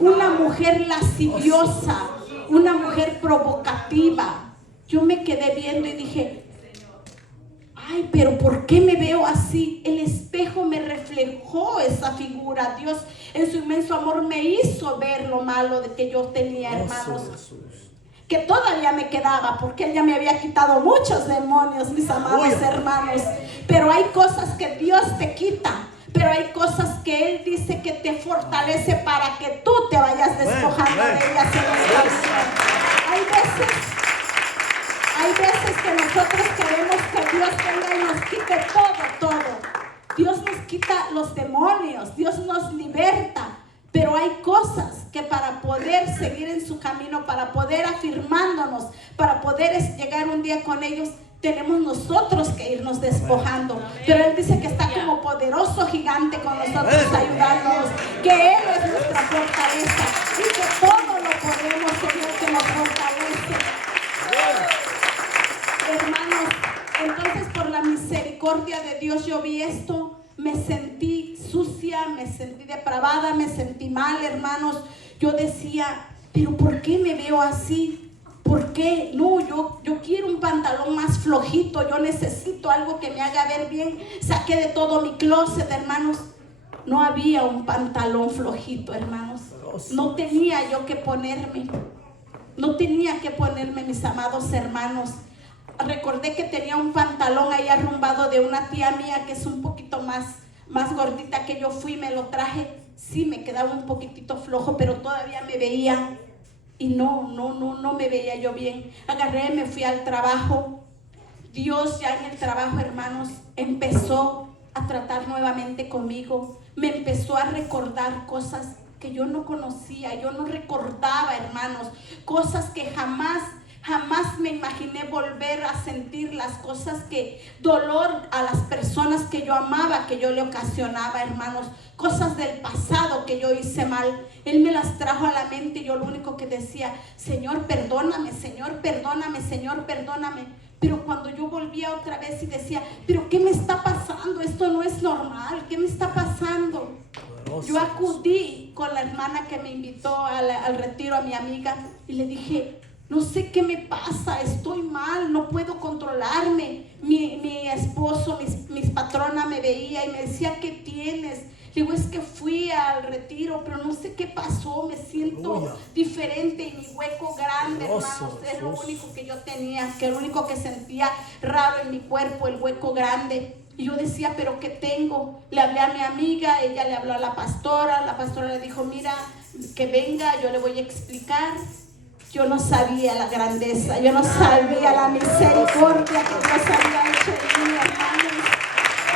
Una mujer lasciviosa, una mujer provocativa. Yo me quedé viendo y dije: ay, pero ¿por qué me veo así? El espejo me reflejó esa figura. Dios en su inmenso amor me hizo ver lo malo de que yo tenía, hermanos. Que todavía me quedaba, porque Él ya me había quitado muchos demonios, mis amados hermanos. Pero hay cosas que Dios te quita. Pero hay cosas que Él dice que te fortalece para que tú te vayas despojando de ellas en esta vida. Hay veces que nosotros queremos que Dios venga y nos quite todo. Dios nos quita los demonios, Dios nos liberta. Pero hay cosas que para poder seguir en su camino, para poder afirmándonos, para poder llegar un día con ellos, tenemos nosotros que irnos despojando. Pero Él dice que está como poderoso gigante con nosotros, ayudándonos, que Él es nuestra fortaleza y que todo lo podemos en Él que nos fortalece. Hermanos, entonces por la misericordia de Dios yo vi esto. Me sentí sucia, me sentí depravada, me sentí mal, hermanos. Yo decía: pero ¿por qué me veo así? ¿Por qué? No, yo quiero un pantalón más flojito, yo necesito algo que me haga ver bien. Saqué de todo mi closet, hermanos. No había un pantalón flojito, hermanos. No tenía yo que ponerme. No tenía que ponerme, mis amados hermanos. recordé que tenía un pantalón ahí arrumbado de una tía mía que es un poquito más gordita que yo fui, me lo traje. Sí, me quedaba un poquitito flojo, pero todavía me veía y no me veía yo bien. Agarré, me fui al trabajo. Dios ya en el trabajo, hermanos, empezó a tratar nuevamente conmigo. Me empezó a recordar cosas que yo no conocía, yo no recordaba, hermanos, cosas que jamás me imaginé volver a sentir, las cosas que, dolor a las personas que yo amaba, que yo le ocasionaba, hermanos, cosas del pasado que yo hice mal. Él me las trajo a la mente y yo lo único que decía, Señor, perdóname, Señor, perdóname, Señor, perdóname. Pero cuando yo volvía otra vez y decía, pero ¿qué me está pasando? Esto no es normal, ¿qué me está pasando? Yo acudí con la hermana que me invitó al retiro, a mi amiga, y le dije, no sé qué me pasa, estoy mal, no puedo controlarme. Mi esposo, mis patronas me veía y me decía, ¿qué tienes? Le digo, es que fui al retiro, pero no sé qué pasó, me siento diferente y mi hueco grande, hermanos, es lo único que yo tenía, que lo único que sentía raro en mi cuerpo, el hueco grande. Y yo decía, ¿pero qué tengo? Le hablé a mi amiga, ella le habló a la pastora le dijo, mira, que venga, yo le voy a explicar. Yo no sabía la grandeza, yo no sabía la misericordia que Dios había hecho en mí, hermanos.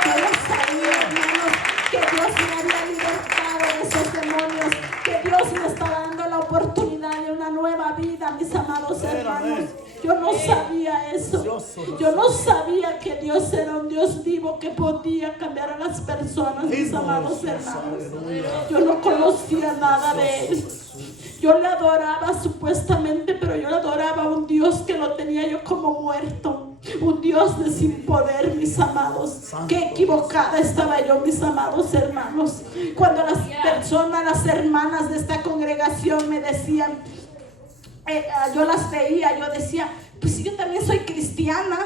Yo no sabía, hermanos, que Dios me había libertado de esos demonios, que Dios me está dando la oportunidad de una nueva vida, mis amados hermanos. Yo no sabía eso. Yo no sabía que Dios era un Dios vivo que podía cambiar a las personas, mis amados hermanos. Yo no conocía nada de Él. Yo le adoraba supuestamente, pero yo le adoraba a un Dios que lo tenía yo como muerto. Un Dios de sin poder, mis amados. Qué equivocada estaba yo, mis amados hermanos. Cuando las personas, las hermanas de esta congregación me decían, yo las veía, yo decía, pues yo también soy cristiana.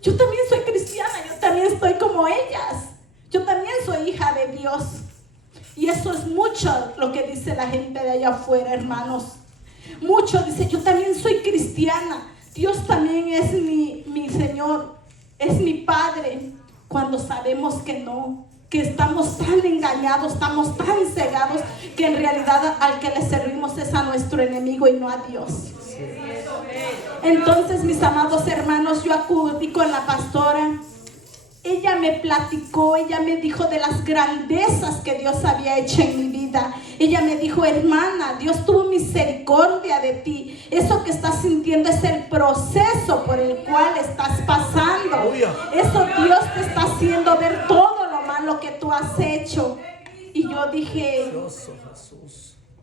Yo también soy cristiana, yo también estoy como ellas. Yo también soy hija de Dios. Y eso es mucho lo que dice la gente de allá afuera, hermanos. Mucho dice, yo también soy cristiana. Dios también es mi Señor, es mi Padre. Cuando sabemos que no, que estamos tan engañados, estamos tan cegados, que en realidad al que le servimos es a nuestro enemigo y no a Dios. Entonces, mis amados hermanos, yo acudí con la pastora. Ella me platicó, ella me dijo de las grandezas que Dios había hecho en mi vida. Ella me dijo, hermana, Dios tuvo misericordia de ti. Eso que estás sintiendo es el proceso por el cual estás pasando. Eso Dios te está haciendo ver todo lo malo que tú has hecho. Y yo dije,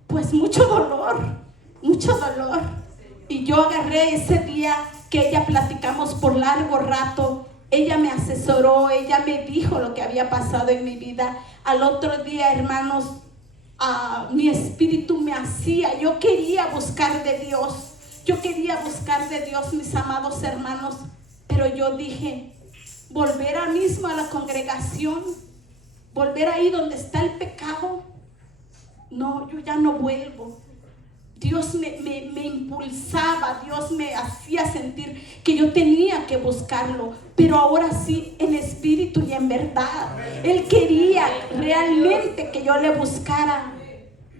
pues mucho dolor. Y yo agarré ese día que ella platicamos por largo rato. Ella me asesoró, ella me dijo lo que había pasado en mi vida. Al otro día, hermanos, mi espíritu me hacía. Yo quería buscar de Dios. Mis amados hermanos. Pero yo dije, volver a mismo a la congregación, volver ahí donde está el pecado. No, yo ya no vuelvo. Dios me impulsaba, Dios me hacía sentir que yo tenía que buscarlo, pero ahora sí, en espíritu y en verdad. Él quería realmente que yo le buscara.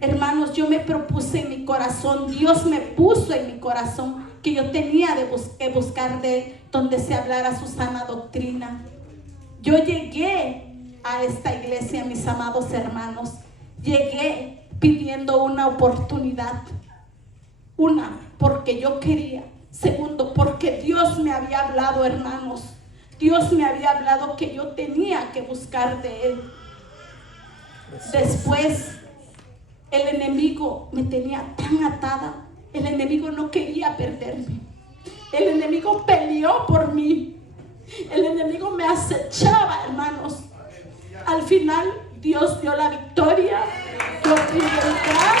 Hermanos, yo me propuse en mi corazón, Dios me puso en mi corazón que yo tenía que buscar de Él donde se hablara su sana doctrina. Yo llegué a esta iglesia, mis amados hermanos, llegué pidiendo una oportunidad. Una, porque yo quería. Segundo, porque Dios me había hablado, hermanos. Dios me había hablado que yo tenía que buscar de Él. Después, el enemigo me tenía tan atada. El enemigo no quería perderme. El enemigo peleó por mí. El enemigo me acechaba, hermanos. Al final, Dios dio la victoria. Yo pude entrar.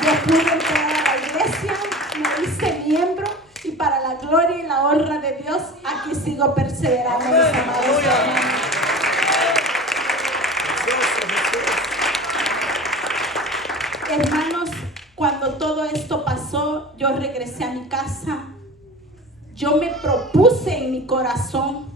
Yo pude entrar a la iglesia, me hice miembro y para la gloria y la honra de Dios, aquí sigo perseverando, mis amados hermanos. Hermanos, cuando todo esto regresé a mi casa, yo me propuse en mi corazón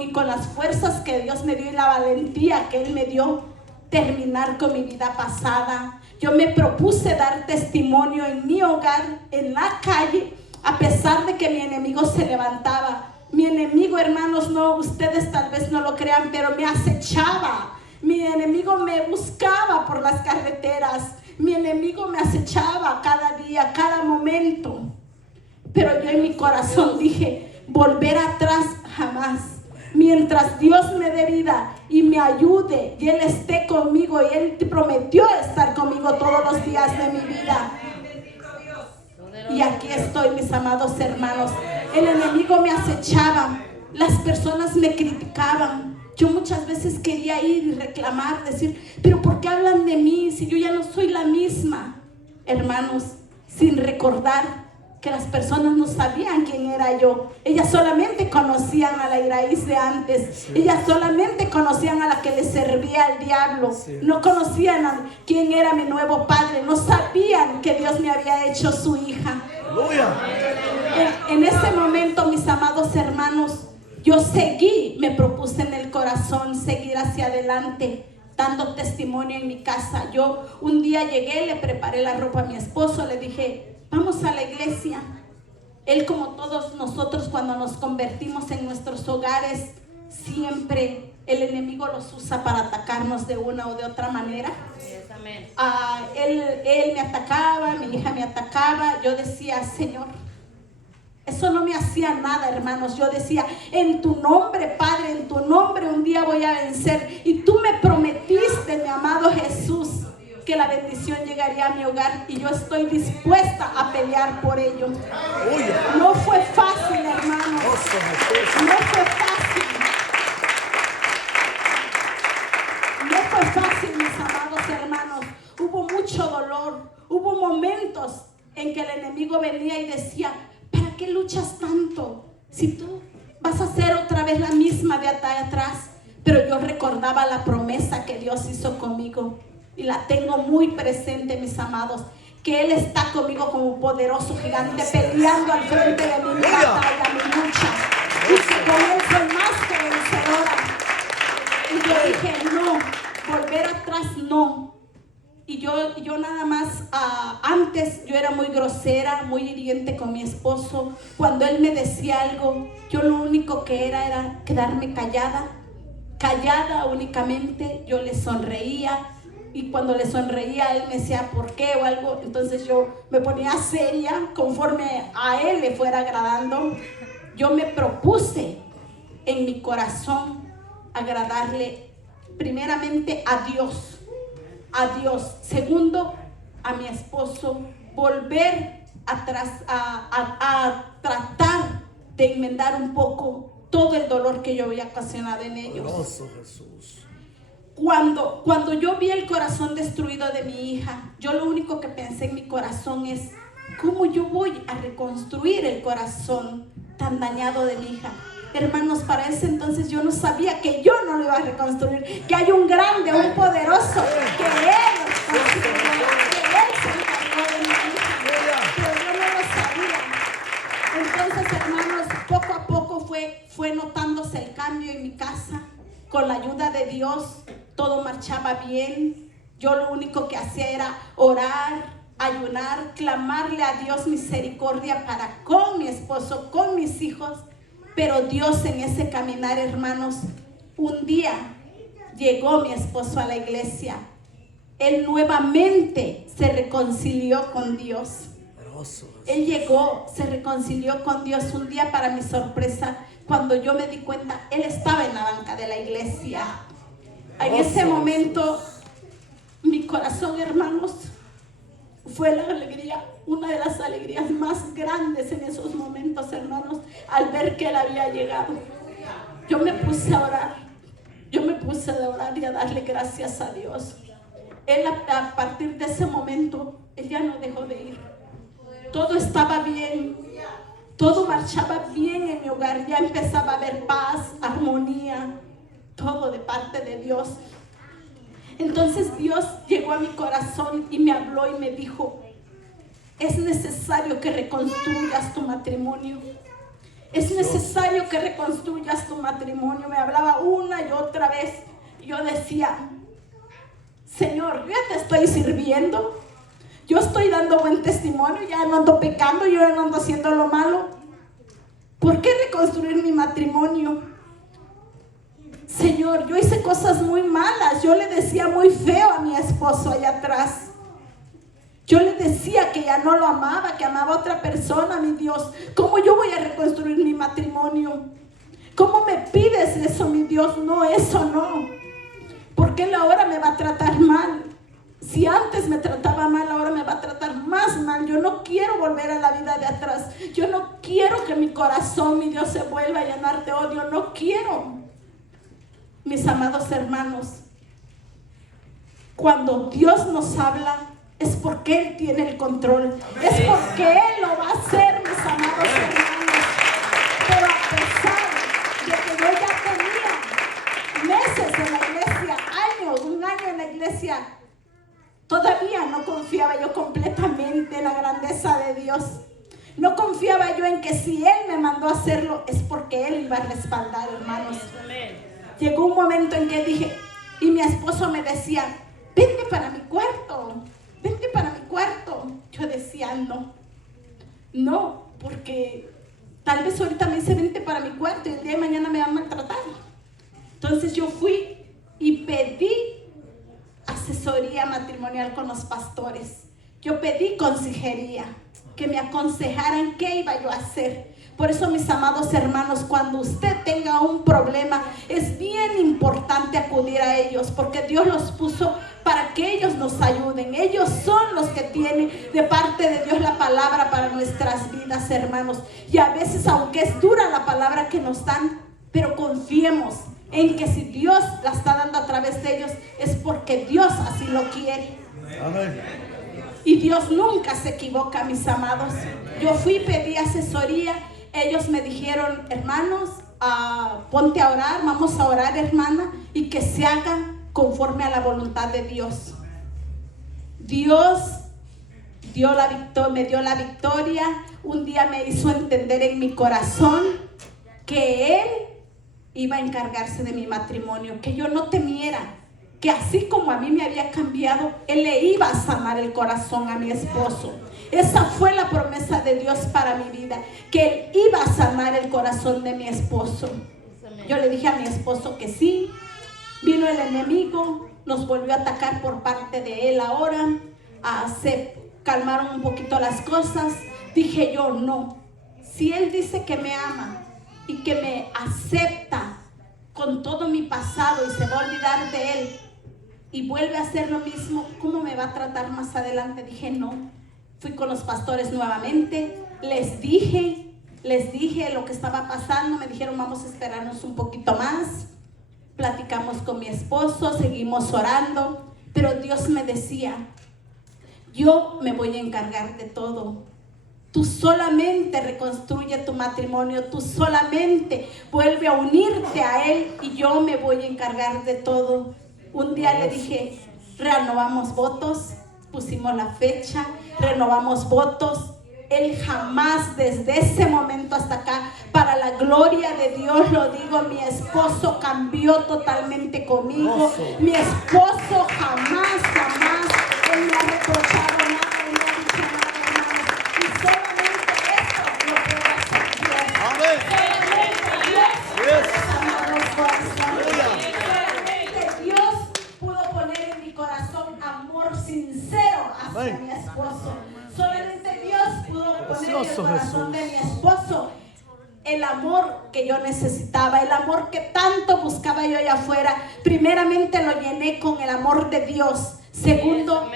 y con las fuerzas que Dios me dio y la valentía que Él me dio, terminar con mi vida pasada. Yo me propuse dar testimonio en mi hogar, en la calle, a pesar de que mi enemigo se levantaba. Mi enemigo, hermanos, no, ustedes tal vez no lo crean, pero me acechaba. Mi enemigo me buscaba por las carreteras. Mi enemigo me acechaba cada día, cada momento. Pero yo en mi corazón dije, volver atrás jamás. Mientras Dios me dé vida y me ayude y Él esté conmigo, y Él prometió estar conmigo todos los días de mi vida. Y aquí estoy, mis amados hermanos. El enemigo me acechaba, las personas me criticaban. Yo muchas veces quería ir y reclamar, decir, pero ¿por qué hablan de mí si yo ya no soy la misma? Hermanos, sin recordar que las personas no sabían quién era yo. Ellas solamente conocían a la Iraíz de antes. Ellas solamente conocían a la que le servía al diablo. No conocían a quién era mi nuevo padre. No sabían que Dios me había hecho su hija. En ese momento, mis amados hermanos, yo me propuse en el corazón seguir hacia adelante, dando testimonio en mi casa. Yo un día llegué, le preparé la ropa a mi esposo, le dije, vamos a la iglesia. Él, como todos nosotros, cuando nos convertimos en nuestros hogares, siempre el enemigo los usa para atacarnos de una o de otra manera. Él me atacaba, mi hija me atacaba. Yo decía, Señor, eso no me hacía nada, hermanos. Yo decía, en tu nombre, Padre, en tu nombre un día voy a vencer. Y tú me prometiste, mi amado Jesús, que la bendición llegaría a mi hogar, y yo estoy dispuesta a pelear por ello. No fue fácil, hermanos. No fue fácil. No fue fácil, mis amados hermanos. Hubo mucho dolor. Hubo momentos en que el enemigo venía y decía, ¿para qué luchas tanto? Si tú vas a ser otra vez la misma de atrás. Pero yo recordaba la promesa que Dios hizo conmigo. Y la tengo muy presente, mis amados, que Él está conmigo como un poderoso gigante, peleando al frente de mi batalla, mi lucha. Y que con Él soy más que vencedora. Y yo dije, no, volver atrás no. Y yo nada más, antes yo era muy grosera, muy hiriente con mi esposo. Cuando él me decía algo, yo lo único que era quedarme callada únicamente. Yo le sonreía. Y cuando le sonreía, él me decía ¿por qué? O algo. Entonces yo me ponía seria conforme a él le fuera agradando. Yo me propuse en mi corazón agradarle primeramente a Dios. Segundo, a mi esposo. Volver atrás a tratar de enmendar un poco todo el dolor que yo había ocasionado en ellos. Cuando yo vi el corazón destruido de mi hija, yo lo único que pensé en mi corazón es, ¿cómo yo voy a reconstruir el corazón tan dañado de mi hija? Hermanos, para ese entonces yo no sabía que yo no lo iba a reconstruir, que hay un grande, un poderoso, que Él se encargó de mi hija, pero yo no lo sabía. Entonces, hermanos, poco a poco fue notándose el cambio en mi casa. Con la ayuda de Dios, todo marchaba bien. Yo lo único que hacía era orar, ayunar, clamarle a Dios misericordia para con mi esposo, con mis hijos. Pero Dios en ese caminar, hermanos, un día llegó mi esposo a la iglesia. Él nuevamente se reconcilió con Dios. Él llegó, se reconcilió con Dios un día. Para mi sorpresa, cuando yo me di cuenta, él estaba en la banca de la iglesia. En ese momento, mi corazón, hermanos, fue la alegría, una de las alegrías más grandes en esos momentos, hermanos, al ver que él había llegado. Yo me puse a orar, y a darle gracias a Dios. Él, a partir de ese momento, él ya no dejó de ir. Todo estaba bien, todo marchaba bien en mi hogar, ya empezaba a haber paz, armonía, todo de parte de Dios. Entonces Dios llegó a mi corazón y me habló y me dijo, Es necesario que reconstruyas tu matrimonio. Es necesario que reconstruyas tu matrimonio. Me hablaba una y otra vez. Yo decía, Señor, yo ya te estoy sirviendo. Yo estoy dando buen testimonio. Ya no ando pecando, yo ya no ando haciendo lo malo. ¿Por qué reconstruir mi matrimonio? Señor, yo hice cosas muy malas. Yo le decía muy feo a mi esposo allá atrás. Yo le decía que ya no lo amaba, que amaba a otra persona, mi Dios. ¿Cómo yo voy a reconstruir mi matrimonio? ¿Cómo me pides eso, mi Dios? No, eso no. ¿Por qué él ahora me va a tratar mal? Si antes me trataba mal, ahora me va a tratar más mal. Yo no quiero volver a la vida de atrás. Yo no quiero que mi corazón, mi Dios, se vuelva a llenar de odio. No quiero. Mis amados hermanos, cuando Dios nos habla, es porque Él tiene el control. Es porque Él lo va a hacer, mis amados hermanos. Pero a pesar de que yo ya tenía meses en la iglesia, años, un año en la iglesia, todavía no confiaba yo completamente en la grandeza de Dios. No confiaba yo en que si Él me mandó a hacerlo, es porque Él iba a respaldar, hermanos. Llegó un momento en que dije, y mi esposo me decía, vente para mi cuarto. Vente para mi cuarto. Yo decía, no, porque tal vez ahorita me dice, vente para mi cuarto y el día de mañana me va a maltratar. Entonces yo fui y pedí asesoría matrimonial con los pastores. Yo pedí consejería, que me aconsejaran qué iba yo a hacer. Por eso, mis amados hermanos, cuando usted tenga un problema, es bien importante acudir a ellos, porque Dios los puso para que ellos nos ayuden. Ellos son los que tienen de parte de Dios la palabra para nuestras vidas, hermanos. Y a veces, aunque es dura la palabra que nos dan, pero confiemos en que si Dios la está dando a través de ellos, es porque Dios así lo quiere. Amén. Y Dios nunca se equivoca, mis amados. Yo fui y pedí asesoría. Ellos me dijeron, hermanos, ponte a orar, vamos a orar, hermana, y que se haga conforme a la voluntad de Dios. Dios me dio la victoria. Un día me hizo entender en mi corazón que Él iba a encargarse de mi matrimonio, que yo no temiera, que así como a mí me había cambiado, Él le iba a sanar el corazón a mi esposo. Esa fue la promesa de Dios para mi vida, que Él iba a sanar el corazón de mi esposo. Yo le dije a mi esposo que sí. Vino el enemigo, nos volvió a atacar por parte de él ahora. Se calmaron un poquito las cosas. Dije yo, no. Si Él dice que me ama y que me acepta con todo mi pasado y se va a olvidar de Él y vuelve a hacer lo mismo, ¿cómo me va a tratar más adelante? Dije no. Fui con los pastores nuevamente, les dije lo que estaba pasando. Me dijeron, vamos a esperarnos un poquito más. Platicamos con mi esposo, seguimos orando, pero Dios me decía, yo me voy a encargar de todo. Tú solamente reconstruye tu matrimonio, tú solamente vuelve a unirte a Él y yo me voy a encargar de todo. Un día le dije, renovamos votos, pusimos la fecha, renovamos votos. Él jamás, desde ese momento hasta acá, para la gloria de Dios lo digo, mi esposo cambió totalmente conmigo. Mi esposo jamás, Él me ha reprochado nada, Él me ha dicho nada, hermanos. Y solamente eso lo puedo hacer Dios. Solamente Dios, amados corazones. Solamente Dios pudo poner en mi corazón amor sincero hacia mi esposo. Solamente Dios pudo poner en el corazón de mi esposo el amor que yo necesitaba, el amor que tanto buscaba yo allá afuera. Primeramente lo llené con el amor de Dios. Segundo,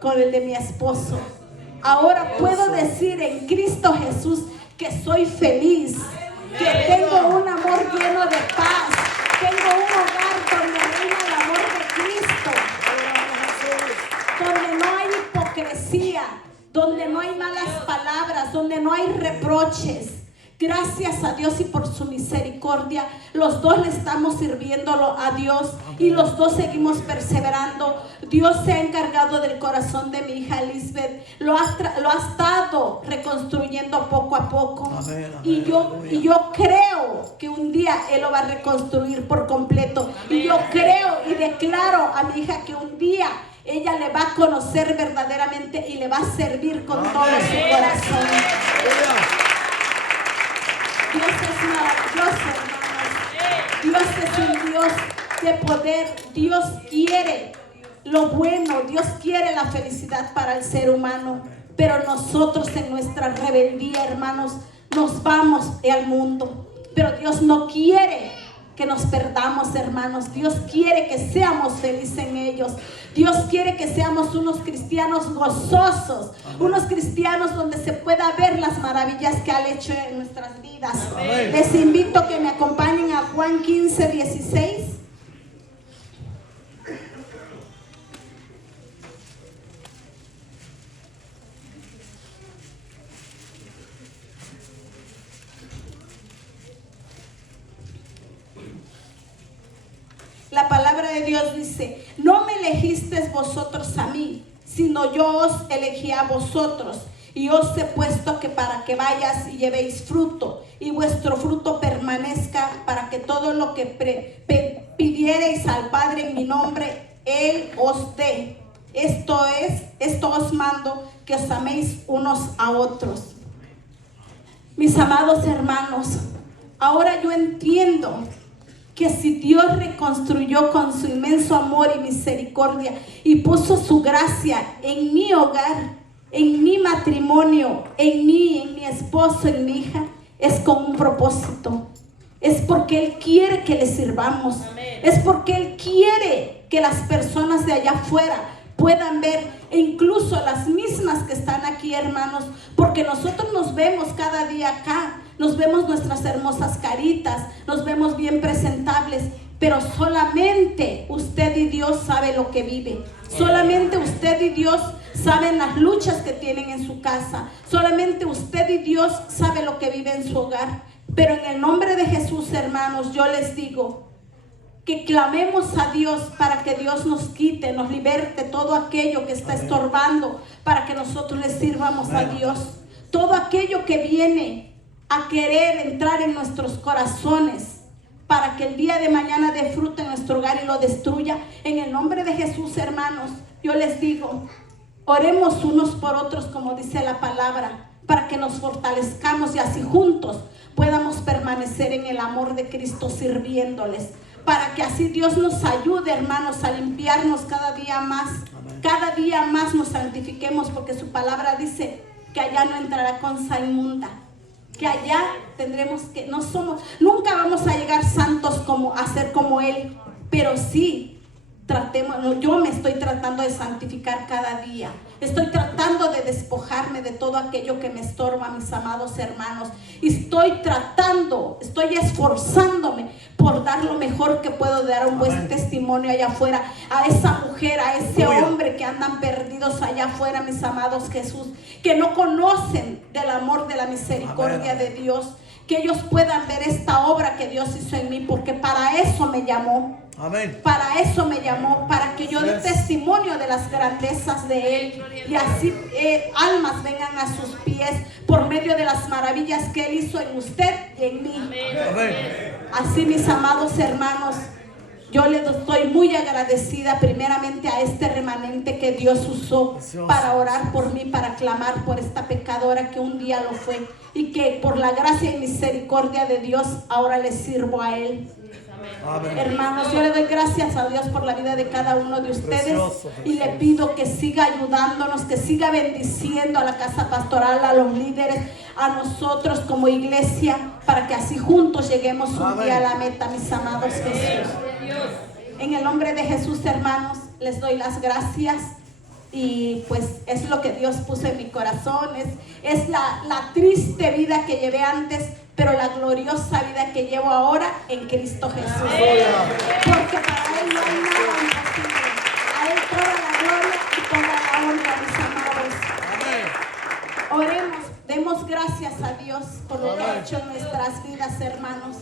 con el de mi esposo. Ahora puedo decir en Cristo Jesús que soy feliz, que tengo un amor lleno de paz, tengo un hogar donde reina el amor de Cristo, donde no hay hipocresía, donde no hay malas palabras, donde no hay reproches. Gracias a Dios y por su misericordia, los dos le estamos sirviéndolo a Dios y los dos seguimos perseverando. Dios se ha encargado del corazón de mi hija Lisbeth, lo ha estado reconstruyendo poco a poco. Amén, amén, y yo creo que un día Él lo va a reconstruir por completo. Y yo creo y declaro a mi hija que un día ella le va a conocer verdaderamente y le va a servir con todo su corazón. Dios es maravilloso, hermanos. Dios es un Dios de poder. Dios quiere lo bueno. Dios quiere la felicidad para el ser humano. Pero nosotros en nuestra rebeldía, hermanos, nos vamos al mundo. Pero Dios no quiere que nos perdamos, hermanos. Dios quiere que seamos felices en ellos. Dios quiere que seamos unos cristianos gozosos, unos cristianos donde se pueda ver las maravillas que ha hecho en nuestras vidas. Amén. Les invito a que me acompañen a Juan 15, 16. La palabra de Dios dice: no me elegisteis vosotros a mí, sino yo os elegí a vosotros, y os he puesto que para que vayas y llevéis fruto, y vuestro fruto permanezca, para que todo lo que pidiereis al Padre en mi nombre, Él os dé. Esto os mando, que os améis unos a otros. Mis amados hermanos, ahora yo entiendo que si Dios reconstruyó con su inmenso amor y misericordia y puso su gracia en mi hogar, en mi matrimonio, en mí, en mi esposo, en mi hija, es con un propósito. Es porque Él quiere que le sirvamos. Amén. Es porque Él quiere que las personas de allá afuera puedan ver, e incluso las mismas que están aquí, hermanos, porque nosotros nos vemos cada día acá. Nos vemos nuestras hermosas caritas, nos vemos bien presentables, pero solamente usted y Dios sabe lo que vive. Solamente usted y Dios saben las luchas que tienen en su casa. Solamente usted y Dios sabe lo que vive en su hogar. Pero en el nombre de Jesús, hermanos, yo les digo que clamemos a Dios para que Dios nos quite, nos liberte todo aquello que está estorbando, para que nosotros le sirvamos a Dios. Todo aquello que viene a querer entrar en nuestros corazones para que el día de mañana dé fruto en nuestro hogar y lo destruya. En el nombre de Jesús, hermanos, yo les digo, oremos unos por otros, como dice la palabra, para que nos fortalezcamos y así juntos podamos permanecer en el amor de Cristo sirviéndoles, para que así Dios nos ayude, hermanos, a limpiarnos cada día más. Cada día más nos santifiquemos, porque su palabra dice que allá no entrará cosa inmunda. Que allá tendremos que, nunca vamos a llegar santos a ser como Él, pero sí, yo me estoy tratando de santificar cada día. Estoy tratando de despojarme de todo aquello que me estorba, mis amados hermanos. Y estoy esforzándome por dar lo mejor que puedo, dar un buen testimonio allá afuera. A esa mujer, a ese hombre que andan perdidos allá afuera, mis amados Jesús, que no conocen del amor, de la misericordia de Dios. Que ellos puedan ver esta obra que Dios hizo en mí, porque para eso me llamó. Amén. Para eso me llamó, para que yo dé testimonio de las grandezas de Él, y así almas vengan a sus pies por medio de las maravillas que Él hizo en usted y en mí. Amén. Así, mis amados hermanos, yo les estoy muy agradecida primeramente a este remanente que Dios usó para orar por mí, para clamar por esta pecadora que un día lo fue, y que por la gracia y misericordia de Dios ahora le sirvo a Él. Amén. Hermanos, yo le doy gracias a Dios por la vida de cada uno de ustedes, y le pido que siga ayudándonos, que siga bendiciendo a la casa pastoral, a los líderes, a nosotros como iglesia, para que así juntos lleguemos un día a la meta, mis amados Jesús. En el nombre de Jesús, hermanos, les doy las gracias. Y pues es lo que Dios puso en mi corazón. Es la triste vida que llevé antes, pero la gloriosa vida que llevo ahora en Cristo Jesús. Porque para Él no hay nada imposible. A Él toda la gloria y toda la honra, mis amados. Oremos, demos gracias gracias a Dios por lo que ha hecho en nuestras vidas, hermanos.